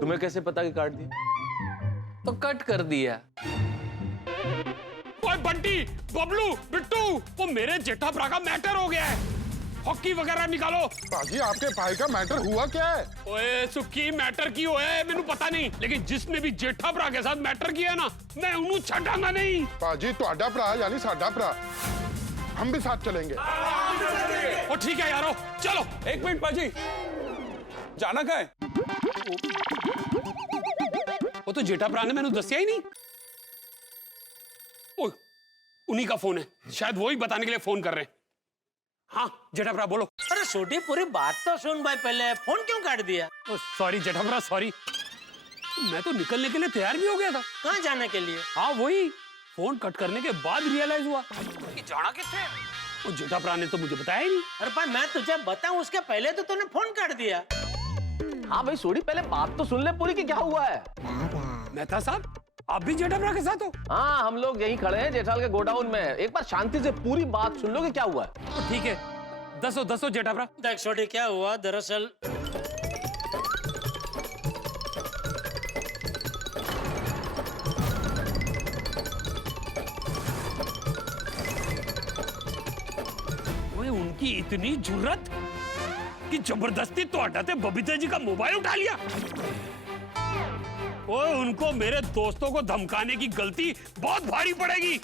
तुम्हें कैसे पता कि काट दिया? तो कट कर दिया। ओए बंटी, बबलू, बिट्टू, वो मेरे जेठाभरा का मैटर हो गया है। हॉकी वगैरह निकालो। बाजी आपके भाई का मैटर हुआ क्या है? ओए सुखी मैटर की होए मैनू पता नहीं, लेकिन जिसने भी जेठाभरा के साथ मैटर किया ना, मैं उन्हें छड़ांगा नहीं। बाजी ਤੁਹਾਡਾ ਭਰਾ यानी साडा भरा, हम भी साथ चलेंगे। ओ ठीक है यारो, चलो। एक मिनट बाजी, जाना कहाँ है? वो तो जेठाभरा ने मैंने दसिया ही नहीं। ओए, उन्हीं का फोन है, शायद वो ही बताने के लिए फोन कर रहे हैं। हाँ जेठाभरा बोलो। अरे छोटी, पूरी बात तो सुन भाई, पहले फोन क्यों काट दिया? सॉरी जेठाभरा, सॉरी। मैं तो निकलने के लिए तैयार भी हो गया था। कहाँ जाने के लिए? हाँ वही, फोन कट करने के बाद रियलाइज हुआ कि जाना किससे। वो जेठाभरा ने तो मुझे बताया ही नहीं। अरे भाई, मैं तुझे बताऊं उसके पहले तो तूने फोन काट दिया। हाँ भाई सोडी, पहले बात तो सुन ले पूरी कि क्या हुआ है। मेहता साहब, आप भी जेठाभरा के साथ हो? हाँ, हम लोग यहीं खड़े हैं जेठाल के गोडाउन में। एक बार शांति से पूरी बात सुन लो कि क्या हुआ है। तो ठीक है, दसो जेठाभरा। देख छोटी, क्या हुआ दरअसल, उनकी इतनी जुर्रत कि जबरदस्ती तोड़ा ते बबीता जी का मोबाइल उठा लिया। ओए, उनको मेरे दोस्तों को धमकाने की गलती बहुत भारी पड़ेगी।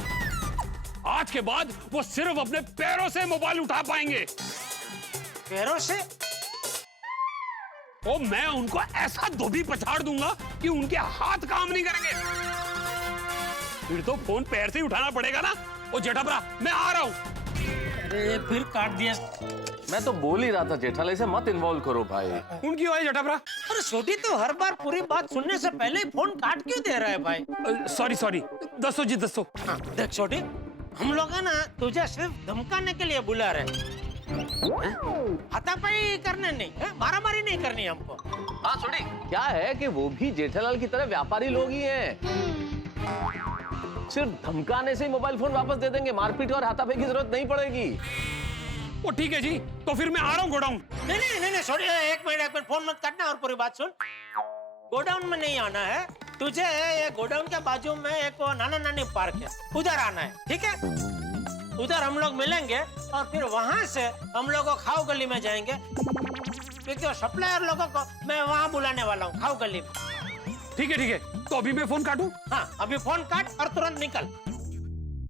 आज के बाद वो सिर्फ अपने पैरों से मोबाइल उठा पाएंगे। पैरों से? ओ, मैं उनको ऐसा धोबी पछाड़ दूंगा कि उनके हाथ काम नहीं करेंगे। फिर तो फोन पैर से ही उठाना पड़ेगा ना। ओ जेठाभरा, मैं आ रहा हूँ। अरे फिर काट दिया। मैं तो बोल ही रहा था जेठाल, इसे मत इन्वॉल्व करो भाई। उनकी वजह जेठाभरा। अरे छोटी, तो हर बार पूरी बात सुनने से पहले ही फोन काट क्यों दे रहा है भाई? सॉरी, दसो जी दसो। हाँ, देख छोटी, हम लोग है ना तुझे सिर्फ धमकाने के लिए बुला रहे, हाथापाई करने नहीं, मारामारी नहीं करनी हमको। हाँ सोडी, क्या है कि वो भी जेठालाल की तरह व्यापारी लोग ही हैं। सिर्फ धमकाने से ही मोबाइल फोन वापस दे देंगे, मारपीट और हाथापाई की जरूरत नहीं पड़ेगी। ओ ठीक है जी, तो फिर मैं आ रहा हूँ गोडाउन। नहीं छोटी, एक मिनट फोन मत काटना और पूरी बात सुन। गोडाउन में नहीं आना है तुझे, ये गोडाउन के बाजू में एक नाना नानी पार्क है, उधर आना है, ठीक है? उधर हम लोग मिलेंगे और फिर वहां से हम लोग खाऊ गली में जाएंगे, क्योंकि सप्लायर लोगों को मैं वहां बुलाने वाला हूँ, खाऊ गली में। ठीक है, तो अभी मैं फोन काटूं? हाँ, अभी फोन काट और तुरंत निकल।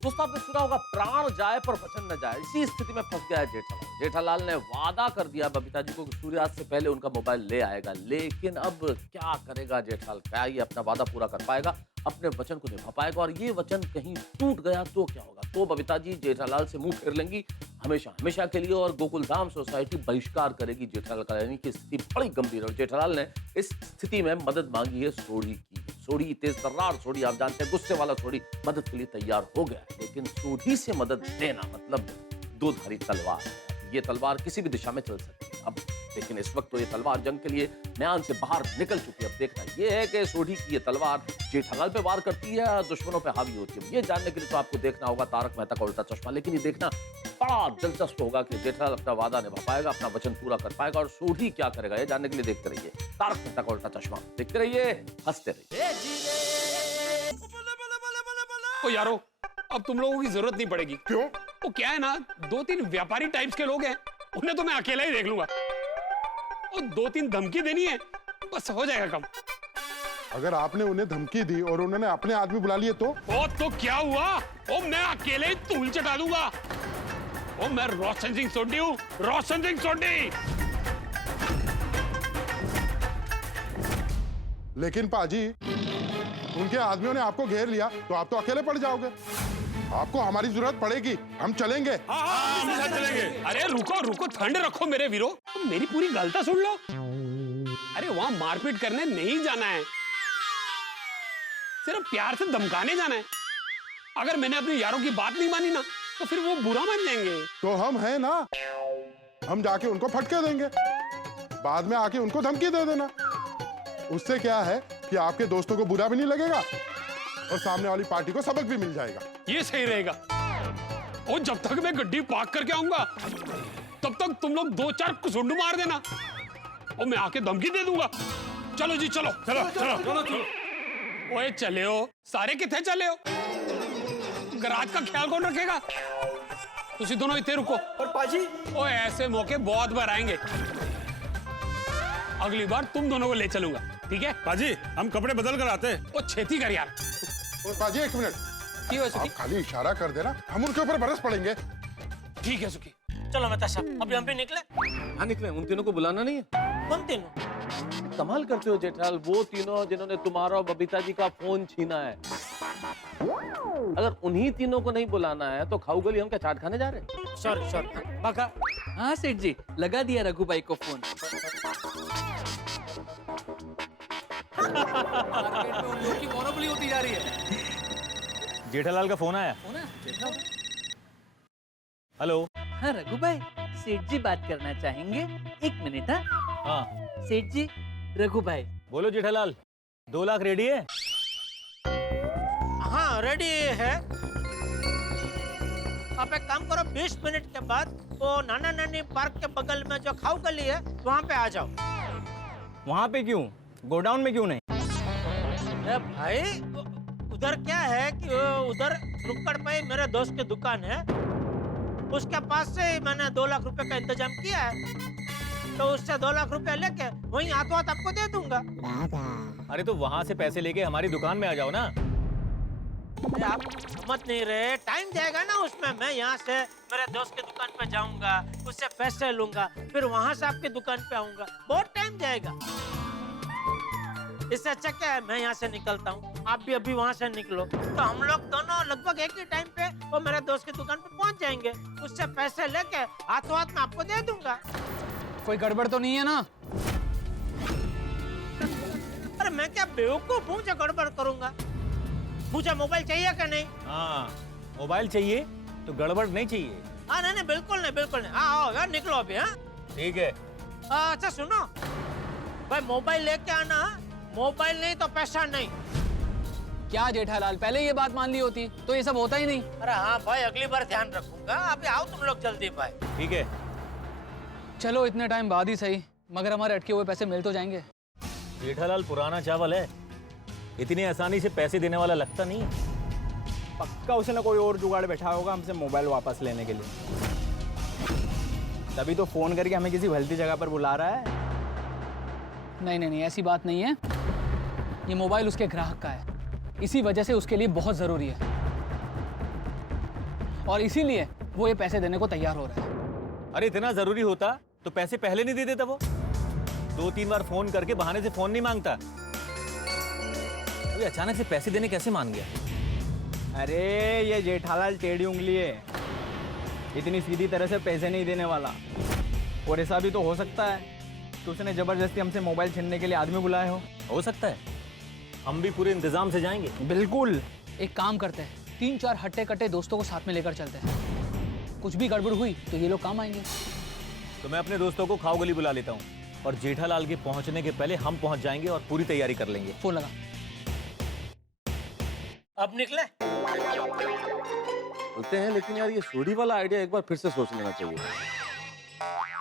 दोस्तों, आपने सुना होगा प्राण जाए पर वचन न जाए। इसी स्थिति में फंस गया है जेठालाल। जेठालाल ने वादा कर दिया बबीता जी को कि सूर्यास्त से पहले उनका मोबाइल ले आएगा, लेकिन अब क्या करेगा जेठालाल? क्या ये अपना वादा पूरा कर पाएगा, अपने वचन को निभा पाएगा? और ये वचन कहीं टूट गया तो क्या होगा? तो बबीता जी जेठालाल से मुंह फेर लेंगी हमेशा के लिए और गोकुलधाम सोसाइटी बहिष्कार करेगी जेठालाल का। यानी कि स्थिति बड़ी गंभीर है। जेठालाल ने इस स्थिति में मदद मांगी है सोडी की। सोडी, तेज तर्रार सोडी, आप जानते हैं गुस्से वाला सोडी, मदद के लिए तैयार हो गया है। लेकिन सोडी से मदद लेना मतलब दो धारी तलवार। ये तलवार किसी भी दिशा में चल सकती है। अब लेकिन इस वक्त तो ये तलवार जंग के लिए म्यान से बाहर निकल चुकी है। अब देखना ये है कि सोडी की ये तलवार जेठालाल पे वार करती है या दुश्मनों पे हावी होती है। ये जानने के लिए तो आपको देखना होगा तारक मेहता का उल्टा चश्मा। लेकिन ये देखना बड़ा दिलचस्प होगा कि जेठालाल अपना वादा निभा पाएगा, अपना वचन पूरा कर पाएगा और सोडी क्या करेगा। ये जानने के लिए देखते रहिए तारक मेहता का उल्टा चश्मा। देखते रहिए, हंसते रहिए। ओ यारो, अब तुम लोगों की जरूरत नहीं पड़ेगी। क्यों? वो क्या है ना, 2-3 व्यापारी टाइप्स के लोग हैं, उन्हें तो मैं अकेला ही देख लूंगा। और 2-3 धमकी देनी है बस हो जाएगा काम। अगर आपने उन्हें धमकी दी और उन्होंने अपने आदमी बुला लिए तो? ओ तो क्या हुआ? ओ मैं अकेले ही तूल चटा दूंगा। ओ मैं रोशन सिंह सोढ़ी हूँ, रोशन सिंह सोढ़ी। लेकिन पाजी, उनके आदमियों ने आपको घेर लिया तो आप तो अकेले पड़ जाओगे। आपको हमारी जरूरत पड़ेगी, हम चलेंगे। हम साथ चलेंगे। अरे रुको रुको, ठंड रखो मेरे वीरो, तुम मेरी पूरी गल तो सुन लो। अरे वहां मारपीट करने नहीं जाना है, सिर्फ प्यार से धमकाने जाना है। अगर मैंने अपने यारों की बात नहीं मानी ना तो फिर वो बुरा मान जाएंगे। तो हम हैं ना, हम जाके उनको फटके देंगे, बाद में आके उनको धमकी दे देना। उससे क्या है कि आपके दोस्तों को बुरा भी नहीं लगेगा और सामने वाली पार्टी को सबक भी मिल जाएगा। ये सही रहेगा। और जब तक मैं गड्डी पार्क करके आऊंगा तब तक तुम लोग 2-4 कुसुंड मार देना और मैं आके धमकी दे दूंगा। चलो जी चलो चलो चलो चलो चलो। ओए चले हो सारे, कितने चले हो? गराज का ख्याल कौन रखेगा? तुसी दोनों इतने रुको। और पाजी, ओए ऐसे मौके बहुत बार आएंगे, अगली बार तुम दोनों को ले चलूंगा, ठीक है? पाजी हम कपड़े बदल कर आते हैं। ओ छेती कर यार। पाजी एक मिनट, आप खाली इशारा कर देना, हम उनके ऊपर बरस पड़ेंगे। ठीक है सुखी। चलो मेहता साहब, अभी हम भी निकले। हाँ निकले, उन तीनों को बुलाना नहीं है? कौन तीनों? कमाल करते हो जेठालाल, वो तीनों जिन्होंने तुम्हारा और बबीता जी का फोन छीना है। अगर उन्हीं तीनों को नहीं बुलाना है तो खाऊ गली हम क्या चाट खाने जा रहे हैं? सॉरी सॉरी बाका। हाँ सेठ जी, लगा दिया रघु भाई को फोन। मार्केट में उन लोगों की मोनोपोली होती जा रही है। जेठालाल का फोन आया। हेलो। हाँ रघु भाई, सेठ जी बात करना चाहेंगे, 1 मिनट। हाँ सेठ जी, रघु भाई। बोलो जेठालाल, 2 लाख रेडी है? हाँ रेडी है। आप एक काम करो, 20 मिनट के बाद वो नाना नानी पार्क के बगल में जो खाऊ गली है वहाँ पे आ जाओ। वहाँ पे क्यों, गोडाउन में क्यों नहीं? अरे भाई उधर क्या है कि उधर नुक्कड़ पे मेरे दोस्त की दुकान है, उसके पास से ही मैंने 2 लाख रुपए का इंतजाम किया है, तो उससे 2 लाख रुपए लेके वहीं हाथों हाथ आपको दे दूंगा। अरे तो वहाँ से पैसे लेके हमारी दुकान में आ जाओ ना। अरे आप समझ नहीं रहे, टाइम जाएगा ना उसमें। मैं यहाँ से मेरे दोस्त की दुकान पे जाऊंगा, उससे पैसे लूंगा, फिर वहाँ से आपकी दुकान पे आऊंगा, बहुत टाइम जाएगा। इससे अच्छा क्या है, मैं यहाँ से निकलता हूँ, आप भी अभी वहाँ से निकलो, तो हम लोग दोनों लगभग एक ही टाइम पे वो मेरे दोस्त की दुकान पे पहुँच जाएंगे, उससे पैसे लेके हाथों हाथ में आपको दे दूंगा। कोई गड़बड़ तो नहीं है ना? अरे मैं क्या बेवकूफ हूँ जो गड़बड़ करूंगा? मुझे मोबाइल चाहिए क्या नहीं? हाँ मोबाइल चाहिए तो गड़बड़ नहीं चाहिए। हाँ नहीं नहीं बिल्कुल नहीं, बिल्कुल नहीं। हाँ आओ यार, निकलो अभी। हाँ ठीक है। अच्छा सुनो भाई, मोबाइल लेके आना, मोबाइल नहीं तो पैसा नहीं। क्या जेठालाल, पहले ये बात मान ली होती तो ये सब होता ही नहीं। अरे हाँ भाई, अगली बार ध्यान रखूंगा। अभी आओ तुम लोग जल्दी भाई। ठीक है चलो इतने टाइम बाद ही सही, मगर हमारे अटके हुए पैसे मिल तो जाएंगे। जेठालाल पुराना चावल है, इतनी आसानी से पैसे देने वाला लगता नहीं। पक्का उसे ना कोई और जुगाड़ बैठा होगा हमसे मोबाइल वापस लेने के लिए, तभी तो फोन करके हमें किसी भलती जगह पर बुला रहा है। नहीं नहीं नहीं, ऐसी बात नहीं है। ये मोबाइल उसके ग्राहक का है, इसी वजह से उसके लिए बहुत जरूरी है और इसीलिए वो ये पैसे देने को तैयार हो रहा है। अरे इतना जरूरी होता तो पैसे पहले नहीं दे देता वो? 2-3 बार फोन करके बहाने से फोन नहीं मांगता। अभी अचानक से पैसे देने कैसे मान गया? अरे ये जेठालाल टेढ़ी उंगली है, इतनी सीधी तरह से पैसे नहीं देने वाला। और ऐसा भी तो हो सकता है कि उसने जबरदस्ती हमसे मोबाइल छीनने के लिए आदमी बुलाए हो सकता है, हम भी पूरे इंतजाम से जाएंगे। बिल्कुल। एक काम करते हैं, 3-4 हट्टे कट्टे दोस्तों को साथ में लेकर चलते हैं, कुछ भी गड़बड़ हुई तो ये लोग काम आएंगे। तो मैं अपने दोस्तों को खाओ गली बुला लेता हूँ और जेठालाल के पहुंचने के पहले हम पहुंच जाएंगे और पूरी तैयारी कर लेंगे। फोन लगा। अब निकले? बोलते हैं, लेकिन यार ये सोडी वाला आइडिया एक बार फिर से सोच लेना चाहिए।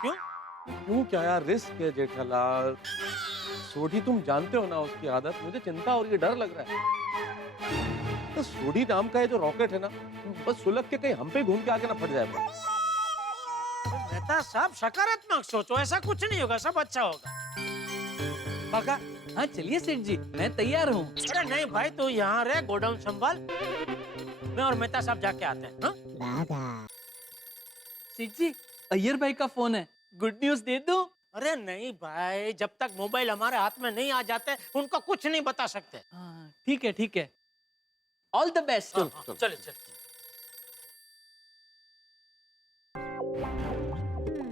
क्यों? क्यों क्या यार, रिस्क है जेठालाल। सोडी तुम जानते हो ना उसकी आदत, मुझे चिंता और ये डर लग रहा है। तो सोडी नाम का ये जो रॉकेट है ना, बस सुलग के कहीं हम पे घूम के आके ना फट जाए। मेहता साहब सकारात्मक सोचो, ऐसा कुछ नहीं होगा, सब अच्छा होगा। भागा। हाँ चलिए सेठ जी, मैं तैयार हूँ। अरे नहीं भाई, तू यहाँ रह, गोडाउन संभाल। मैं और मेहता साहब जाके आते हैं। हाँ? सेठ जी, अय्यर भाई का फोन है, गुड न्यूज दे दूं? अरे नहीं भाई, जब तक मोबाइल हमारे हाथ में नहीं आ जाते उनको कुछ नहीं बता सकते। हाँ ठीक है ठीक है, ऑल द बेस्ट। चले चले।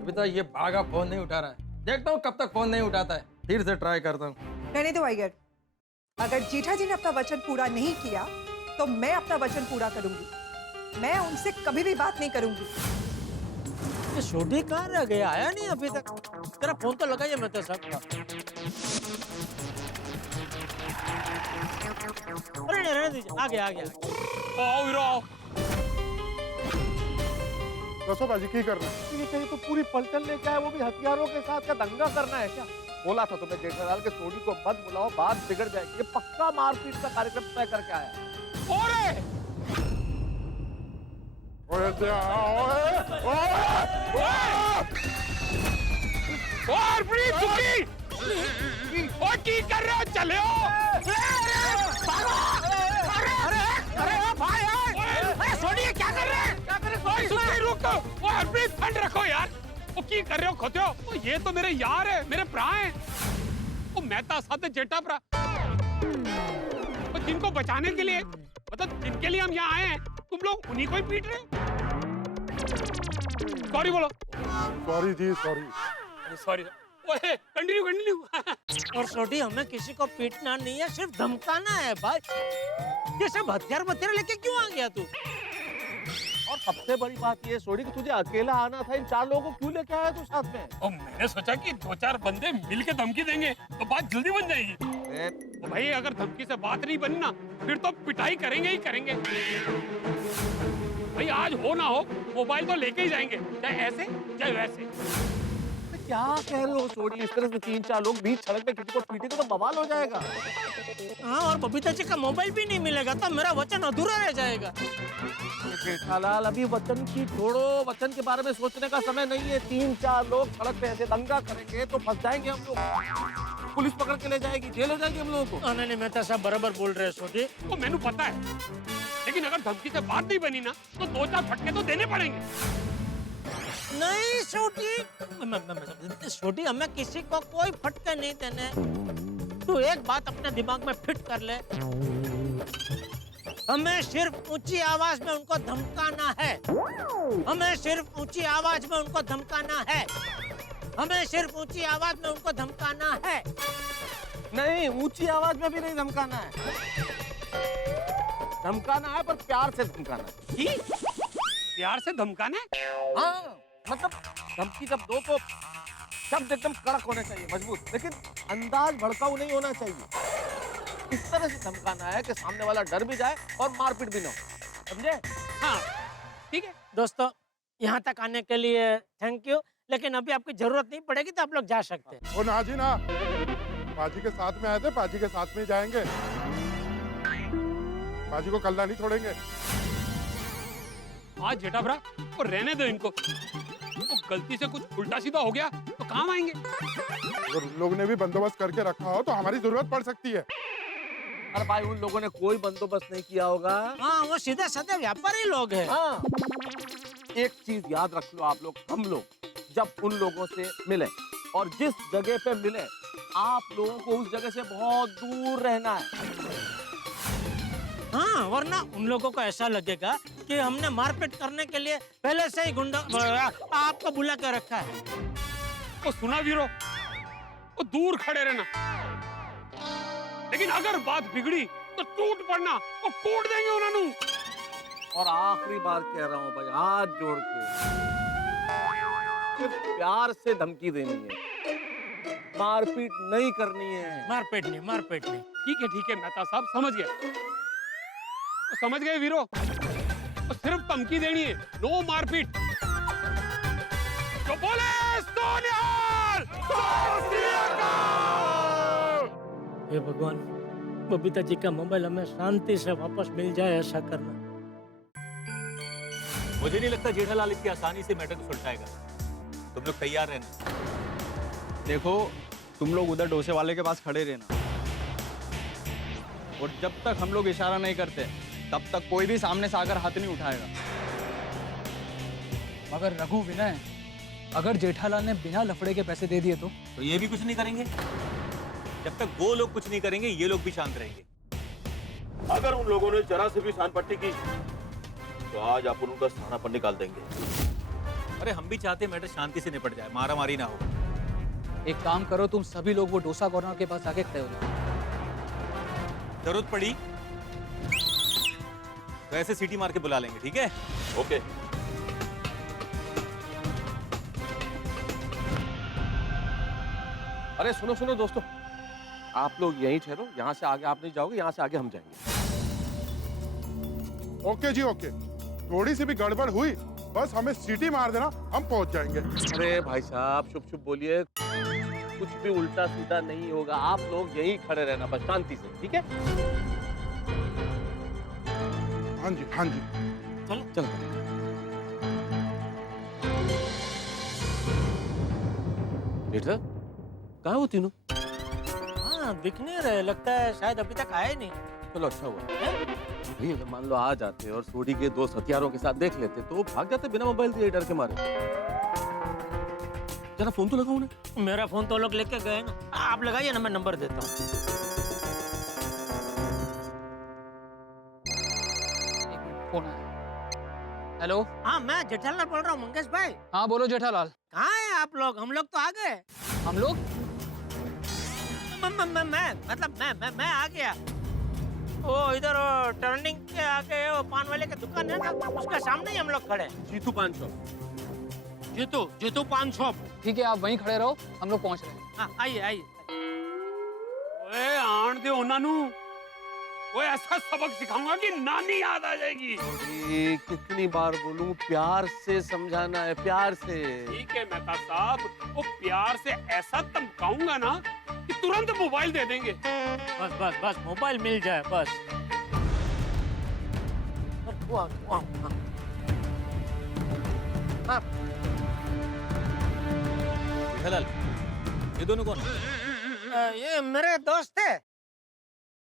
अभी तो ये भागा फोन नहीं उठा रहा है, देखता हूँ कब तक फोन नहीं उठाता है, फिर से ट्राई करता हूँ। रहने दो अय्यर, अगर जेठा जी ने अपना वचन पूरा नहीं किया तो मैं अपना वचन पूरा करूंगी। मैं उनसे कभी भी बात नहीं करूंगी। ये छोटी कहाँ रह गया, आया नहीं अभी तक। तेरा फोन तो लगाइए मेहता साहब। अरे नहीं, रहने दीजिए, आ गया आ गया। आओ हीरो आओ। दसो बाजी की करना है? ये कहीं तो पूरी पलटन लेके आए, वो भी हथियारों के साथ। क्या दंगा करना है क्या? बोला था तुम्हें जेठालाल के सोडी को मत बुलाओ, बात बिगड़ जाएगी। ये पक्का मारपीट का कार्यक्रम तय करके आया। ओरे ओए क्या, और बड़ी दुखी और की कर रहे हो, चले हो। अरे भाई, सोनिया क्या कर रहे हैं? क्या कर रहे हैं? सुनिए, रुको। वो हरप्रीत फंड रखो यार। वो की कर रहे हो खोते हो? वो ये तो मेरे यार है, मेरे भरा है। वो मेहता साहब जेठा भरा, वो जिनको बचाने के लिए, मतलब जिनके लिए हम यहाँ आए हैं, तुम लोग उन्हीं को ही पीट रहे हो। सॉरी बोलो। सॉरी जी, सॉरी। सॉरी। ओए कंटिन्यू कंटिन्यू। और सोडी, हमें किसी को पीटना नहीं है, सिर्फ धमकाना है भाई। ये सब हथियार लेके क्यों आ गया तू? और सबसे बड़ी बात ये सोडी कि तुझे अकेला आना था, इन 4 लोगों को क्यों लेके आया तू साथ में? और मैंने सोचा कि 2-4 बंदे मिलके धमकी देंगे तो बात जल्दी बन जाएगी। तो भाई अगर धमकी से बात नहीं बनी ना, फिर तो पिटाई करेंगे ही करेंगे। भाई आज हो ना हो, मोबाइल तो लेके ही जाएंगे, चाहे ऐसे चाहे वैसे। क्या कह रहे हो सोडी? इस तरह से 3-4 लोग बीच सड़क पे किसी को पीटेंगे तो बवाल हो जाएगा। हाँ, और बबीता जी का मोबाइल भी नहीं मिलेगा तो मेरा वचन अधूरा रह जाएगा। जेठालाल, अभी वचन की छोड़ो, वचन के बारे में सोचने का समय नहीं है। 3-4 लोग सड़क पे ऐसे दंगा करेंगे तो फंस जाएंगे हम लोग। पुलिस पकड़ के ले जाएगी, जेल हो जाएगी हम लोगों को। नहीं मेहता साहब बराबर बोल रहे हैं सोडी। वो मैंने पता है, लेकिन अगर धमकी से बात नहीं बनी ना, तो 2-4 फटके तो देने पड़ेंगे। नहीं छोटी, हमें किसी को कोई फटके नहीं देने। तू एक बात अपने दिमाग में फिट कर ले, हमें सिर्फ ऊंची आवाज में उनको धमकाना है। हमें सिर्फ ऊंची आवाज में उनको धमकाना है। हमें सिर्फ ऊंची आवाज में उनको धमकाना है। नहीं, ऊंची आवाज में भी नहीं धमकाना है। धमकाना है पर प्यार से धमकाना है। प्यार से धमकाना है? हाँ, मतलब धमकी जब दो तो शब्द एकदम कड़क होने चाहिए, मजबूत, लेकिन अंदाज भड़काऊ नहीं होना चाहिए। इस तरह से धमकाना है कि सामने वाला डर भी जाए और मारपीट भी ना हो, समझे? हाँ ठीक है। दोस्तों, यहाँ तक आने के लिए थैंक यू, लेकिन अभी आपकी जरूरत नहीं पड़ेगी तो आप लोग जा सकते हैं। ओ ना जी ना, पाजी के साथ में आए थे, पाजी के साथ में ही जाएंगे। पाजी को कल्ला नहीं छोड़ेंगे। आज जेठा भरा, और रहने दो इनको। तो गलती से कुछ उल्टा सीधा हो गया तो काम आएंगे। अगर उन लोगों ने भी बंदोबस्त करके रखा हो तो हमारी जरूरत पड़ सकती है। अरे भाई, उन लोगों ने कोई बंदोबस्त नहीं किया होगा। हाँ, वो सीधे साधे व्यापारी लोग हैं। हाँ, एक चीज याद रख लो आप लोग, हम लोग जब उन लोगों से मिले और जिस जगह पे मिले, आप लोगों को उस जगह से बहुत दूर रहना है। हाँ, वरना उन लोगों को ऐसा लगेगा कि हमने मारपीट करने के लिए पहले से ही गुंडा आपको बुला के रखा है। वो सुना वीरो, वो दूर खड़े रहना, लेकिन अगर बात बिगड़ी तो टूट पड़ना, वो कूट देंगे उन्होंने। और आखिरी बार कह रहा हूँ भाई, हाथ जोड़ के सिर्फ प्यार से धमकी देनी है, मारपीट नहीं करनी है। मारपीट नहीं, मारपीट नहीं। ठीक है मेहता साहब, समझ गए, तो समझ गए वीरो। तो सिर्फ धमकी देनी है, नो मारपीट। जो बोले सोनिहाल, हे भगवान, बबीता जी का मोबाइल हमें शांति से वापस मिल जाए, ऐसा करना। मुझे नहीं लगता जेठालाल इतनी आसानी से मैटर को सुलझाएगा। तुम लोग तैयार रहना। देखो, तुम लोग उधर डोसे वाले के पास खड़े रहना, और जब तक हम लोग इशारा नहीं करते तब तक कोई भी सामने से आकर हाथ नहीं उठाएगा। मगर रघु विनय, अगर जेठालाल ने बिना लफड़े के पैसे दे दिए तो ये भी कुछ नहीं करेंगे। जब तक वो लोग कुछ नहीं करेंगे ये लोग भी शांत रहेंगे। अगर उन लोगों ने जरा से भी शान पट्टी की तो आज आप उनका स्थाना पर निकाल देंगे। अरे हम भी चाहते मैटर शांति से निपट जाए, मारा मारी ना हो। एक काम करो, तुम सभी लोग वो डोसा कॉर्नर के पास आके खड़े हो जाओ। जरूरत पड़ी तो ऐसे सीटी मार के बुला लेंगे, ठीक है? ओके। अरे सुनो सुनो दोस्तों, आप लोग यहीं ठहरो, यहाँ से आगे आप नहीं जाओगे, यहाँ से आगे हम जाएंगे। ओके जी ओके, थोड़ी सी भी गड़बड़ हुई बस हमें सीटी मार देना, हम पहुंच जाएंगे। अरे भाई साहब शुभ शुभ बोलिए, कुछ भी उल्टा सीधा नहीं होगा, आप लोग यहीं खड़े रहना बस शांति से, ठीक है? हाँ जी हाँ जी, चलो चलो। बेटा कहाँ हो तीनों? हाँ दिख नहीं रहे, लगता है शायद अभी तक आए नहीं। चलो अच्छा हुआ भाई, अगर मान लो आ जाते और सोडी के दोस्त हथियारों के साथ देख लेते तो वो भाग जाते बिना मोबाइल दिए, डर के मारे। जरा फोन तो लगाओ ना। मेरा फोन तो लोग लेके गए ना, आप लगाइए ना, मैं नंबर देता हूँ। फोन आया। हेलो, हाँ मैं जेठालाल बोल रहा हूँ, मंगेश भाई। हाँ बोलो जेठालाल। कहाँ हैं आप लोग? हम लोग तो आ गए। हम लोग मैं आ गया। वो इधर टर्निंग के आगे वो पान वाले की दुकान है ना, उसके सामने ही हम लोग खड़े हैं। जीतू पान शॉप। जीतू पान शॉप। ठीक है, आप वहीं खड़े रहो, हम लोग पहुंच रहे हैं। हाँ आइए आइए। ओए आण दे ओनानू, ओए ऐसा सबक सिखाऊंगा कि नानी याद आ जाएगी। ये कितनी बार बोलूं, प्यार से समझाना है, प्यार से। ठीक है मेहता साहब, वो प्यार से ऐसा धमकाऊंगा ना कि तुरंत मोबाइल दे देंगे। बस बस बस मोबाइल मिल जाए बस। जेठालाल, ये दोनों कौन? ये मेरे दोस्त है,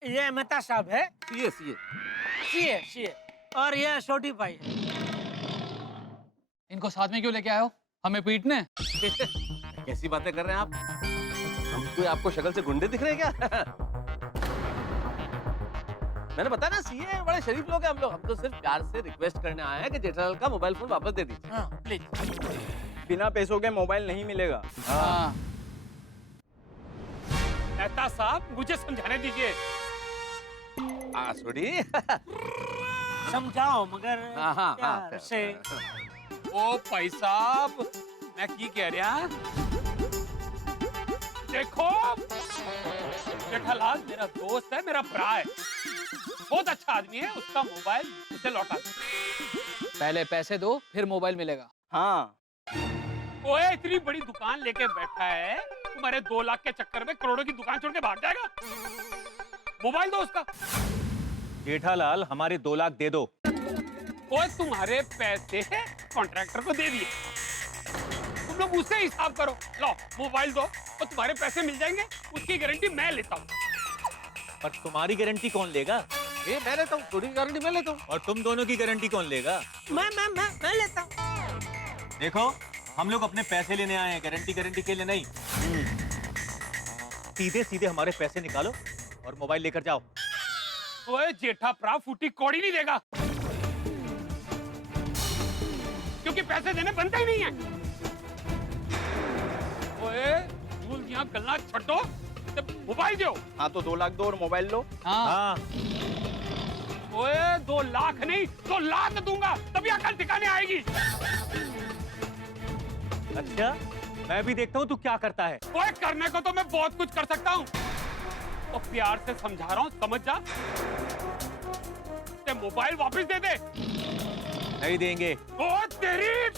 ये मेहता साहब है, सीए और ये छोटी भाई है। इनको साथ में क्यों लेके आए हो? हमें पीटने? कैसी बातें कर रहे हैं आप? हम तो आपको शक्ल से गुंडे दिख रहे हैं क्या? मैंने बताया ना, सीए बड़े शरीफ लोग हैं हम लोग। हम तो सिर्फ प्यार से रिक्वेस्ट करने आए हैं कि जेठालाल का मोबाइल फोन वापस दे दीजिए। हाँ प्लीज। बिना पैसों के मोबाइल नहीं मिलेगा। हाँ। मेहता साहब मुझे समझाने दीजिए। सोडी। समझाओ मगर प्यार से। ओ भाई साहब, मैं की कह रहा, देखो जेठालाल मेरा दोस्त है, मेरा भरा है, बहुत अच्छा आदमी है, उसका मोबाइल उसे लौटा दो। पहले पैसे दो, फिर मोबाइल मिलेगा। हाँ। ओए इतनी बड़ी दुकान लेके बैठा है, तुम्हारे 2 लाख के चक्कर में करोड़ों की दुकान छोड़ के भाग जाएगा? मोबाइल दो उसका। जेठालाल हमारे 2 लाख दे दो। ओए तुम्हारे पैसे कॉन्ट्रैक्टर को दे दिए, तुम लोग उससे हिसाब करो। लो मोबाइल दो और तुम्हारे पैसे मिल जाएंगे, उसकी गारंटी मैं लेता हूँ। पर तुम्हारी गारंटी कौन लेगा? ये मैं लेता हूँ, थोड़ी गारंटी मैं लेता हूँ। और तुम दोनों की गारंटी कौन लेगा? मैं लेता हूँ। देखो हम लोग अपने पैसे लेने आए हैं, गारंटी के लिए नहीं। सीधे सीधे हमारे पैसे निकालो और मोबाइल लेकर जाओ। ओए जेठा प्रा फूटी कौड़ी नहीं देगा, क्योंकि पैसे देने बनते ही नहीं है। ओए झूल दिया गल्ला छड़ दो, मोबाइल दो। हाँ तो 2 लाख दो और मोबाइल लो। हाँ। ओए 2 लाख नहीं 2 लाख दूंगा, तभी अकल ठिकाने आएगी। अच्छा मैं भी देखता हूँ तू क्या करता है। ओए करने को तो मैं बहुत कुछ कर सकता हूँ, तो प्यार से समझा रहा हूँ, समझ जा। ते मोबाइल वापस दे दे। नहीं देंगे। ओ तेरी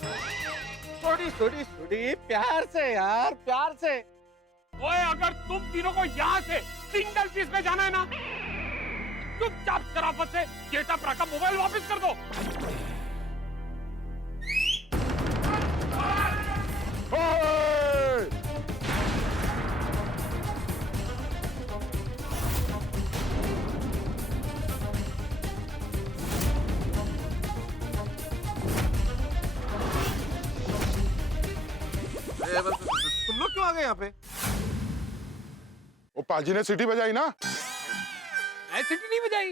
छोटी प्यार से यार, प्यार से। ओए अगर तुम तीनों को यहाँ से सिंगल पीस में जाना है ना, चुपचाप शराफत से जेठा प्रा का मोबाइल वापस कर दो। गए यहाँ पे? वो पाजी ने सीटी बजाई ना। मैं सीटी नहीं बजाई।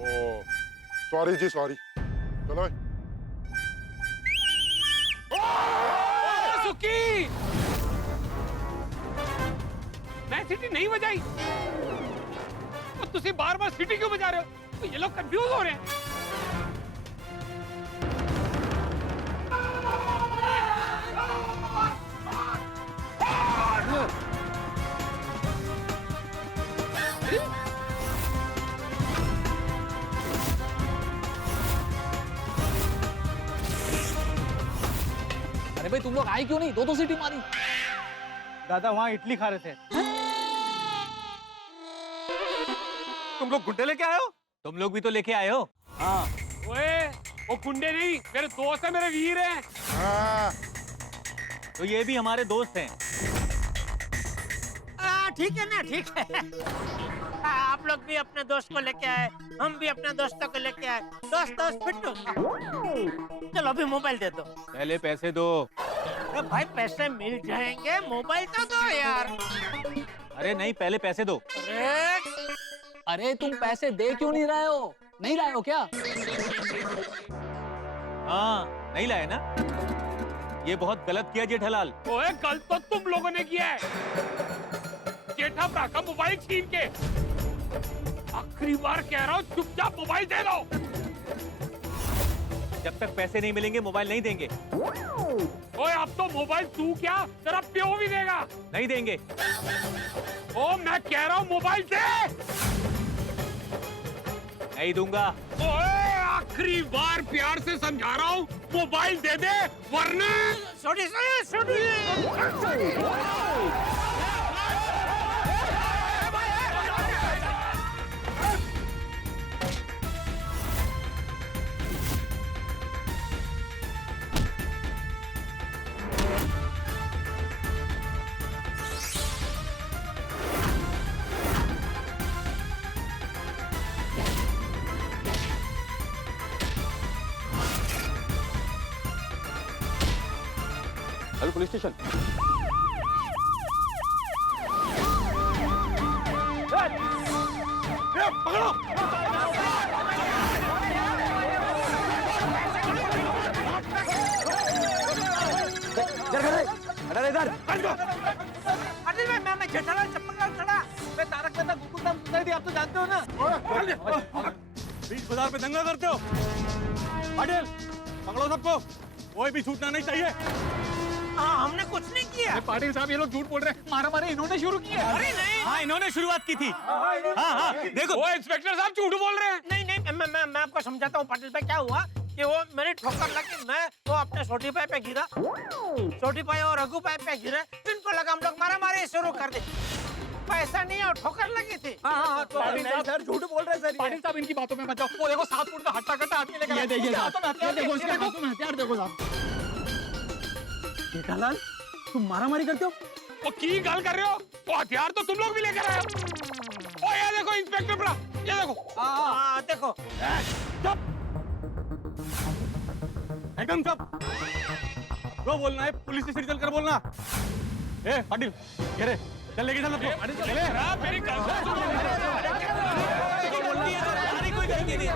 ओ सॉरी जी सॉरी। चलो भाई। सुकी, मैं सीटी नहीं बजाई। तो तुसी बार-बार सीटी क्यों बजा रहे हो? तो ये लोग कंफ्यूज हो रहे हैं। अरे भाई तुम लोग आए क्यों नहीं? दो सीटी मारी। दादा वहाँ इडली खा रहे थे। तुम लोग गुड्डे लेके आए हो? तुम लोग भी तो लेके आए हो। हाँ ओए, वो गुंडे नहीं, मेरे दोस्त है, मेरे वीर हैं। हाँ तो ये भी हमारे दोस्त हैं। ठीक है ना, ठीक है। आप लोग भी अपने दोस्त को लेके आए, हम भी अपने दोस्तों को लेके आए। दोस्त फिट हो। चलो अभी मोबाइल दे दो। पहले पैसे दो। अरे भाई पैसे मिल जाएंगे, मोबाइल तो दो यार। अरे नहीं, पहले पैसे दो। अरे तुम पैसे दे क्यों नहीं रहे हो? नहीं लाए हो क्या? हाँ नहीं लाए ना। ये बहुत गलत किया जेठालाल। ओए, गलत तो तुम लोगों ने किया है। जेठा भरा का मोबाइल छीन के। आखिरी बार कह रहा हूँ, चुपचाप मोबाइल दे दो। जब तक पैसे नहीं मिलेंगे मोबाइल नहीं देंगे। ओए, अब तो मोबाइल तू क्या, तेरा प्यो भी देगा। नहीं देंगे। ओ, मैं कह रहा हूँ मोबाइल दे। नहीं दूंगा। ओए, आखिरी बार प्यार से समझा रहा हूँ, मोबाइल दे दे, वरना छोड़ी। Hello police station. पकड़ो। इधर अरे मैं जेठालाल चप्पल खड़ा। मैं तारक मेहता गोकुलधाम सोसाइटी, आप तो जानते हो ना। बीच बाजार पे दंगा करते हो। पाटिल पकड़ो सबको, कोई भी छूटना नहीं चाहिए। हमने कुछ नहीं किया। पाटिल साहब, ये लोग झूठ बोल रहे हैं। मारा इन्होंने शुरू किया। अरे नहीं। हाँ इन्होंने शुरुआत की थी। हाँ देखो। वो इंस्पेक्टर साहब झूठ बोल रहे हैं। नहीं, मैं आपको समझाता हूँ पाटिल भाई। क्या हुआ कि वो मेरी ठोकर लगी, मैं वो अपने छोटी भाई पे गिरा, छोटी भाई और रघु भाई पे गिरे। इनको लगा हम लोग मारामारी शुरू कर दी। पैसा नहीं और ठोकर लगी थी। सर झूठ बोल रहे सर। पाटिल साहब, इनकी बातों में मत जाओ। वो देखो 7 फुट का हट्टा कट्टा आदमी लेकर ये देखिए साहब, देखो इसके हाथों में हथियार देखो साहब। जेठालाल तुम मारामारी करते हो? वो की गल कर रहे हो? वो हथियार तो तुम लोग भी लेकर आए हो। ओ, ये देखो इंस्पेक्टर ब्रा, ये देखो। देखो एकदम चुप। जो बोलना है पुलिस स्टेशन चल कर बोलना। ए पाटिल घेरे, चल लेके चल सबको। मेरी गल सुनो। कोई गलती नहीं है।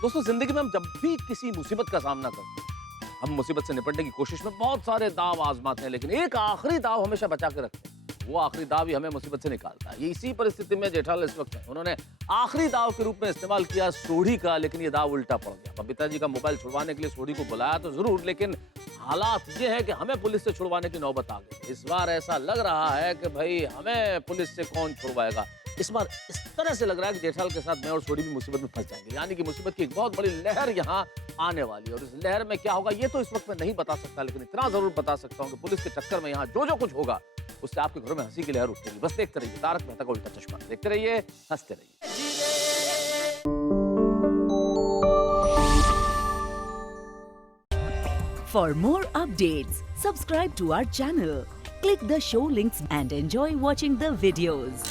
दोस्तों, जिंदगी में हम जब भी किसी मुसीबत का सामना करते हैं, हम मुसीबत से निपटने की कोशिश में बहुत सारे दाव आजमाते हैं, लेकिन एक आखिरी दाव हमेशा बचा के रखते हैं। वो आखिरी दाव ही हमें मुसीबत से निकालता है। ये इसी परिस्थिति में जेठालाल इस वक्त है। उन्होंने आखिरी दाव के रूप में इस्तेमाल किया सोढ़ी का, लेकिन ये दाव उल्टा पड़ गया। बबीता जी का मोबाइल छुड़वाने के लिए सोढ़ी को बुलाया तो जरूर, लेकिन हालात ये है कि हमें पुलिस से छुड़वाने की नौबत आ गई। इस बार ऐसा लग रहा है कि भाई हमें पुलिस से कौन छुड़वाएगा। इस बार इस तरह से लग रहा है कि जेठालाल के साथ मैं और सोढ़ी भी मुसीबत में फंस जाएंगे, यानी कि मुसीबत की एक बहुत बड़ी लहर यहाँ आने वाली है। और इस लहर में क्या होगा ये तो इस वक्त मैं नहीं बता सकता, लेकिन इतना जरूर बता सकता हूँ कि पुलिस के चक्कर में यहाँ जो कुछ होगा उससे आपके घरों में हंसी की लहर उठेगी। बस देखते रहिए तारक मेहता का उल्टा चश्मा। देखते रहिए, हंसते रहिए। For more updates, subscribe to our channel, click the show links and enjoy watching the videos.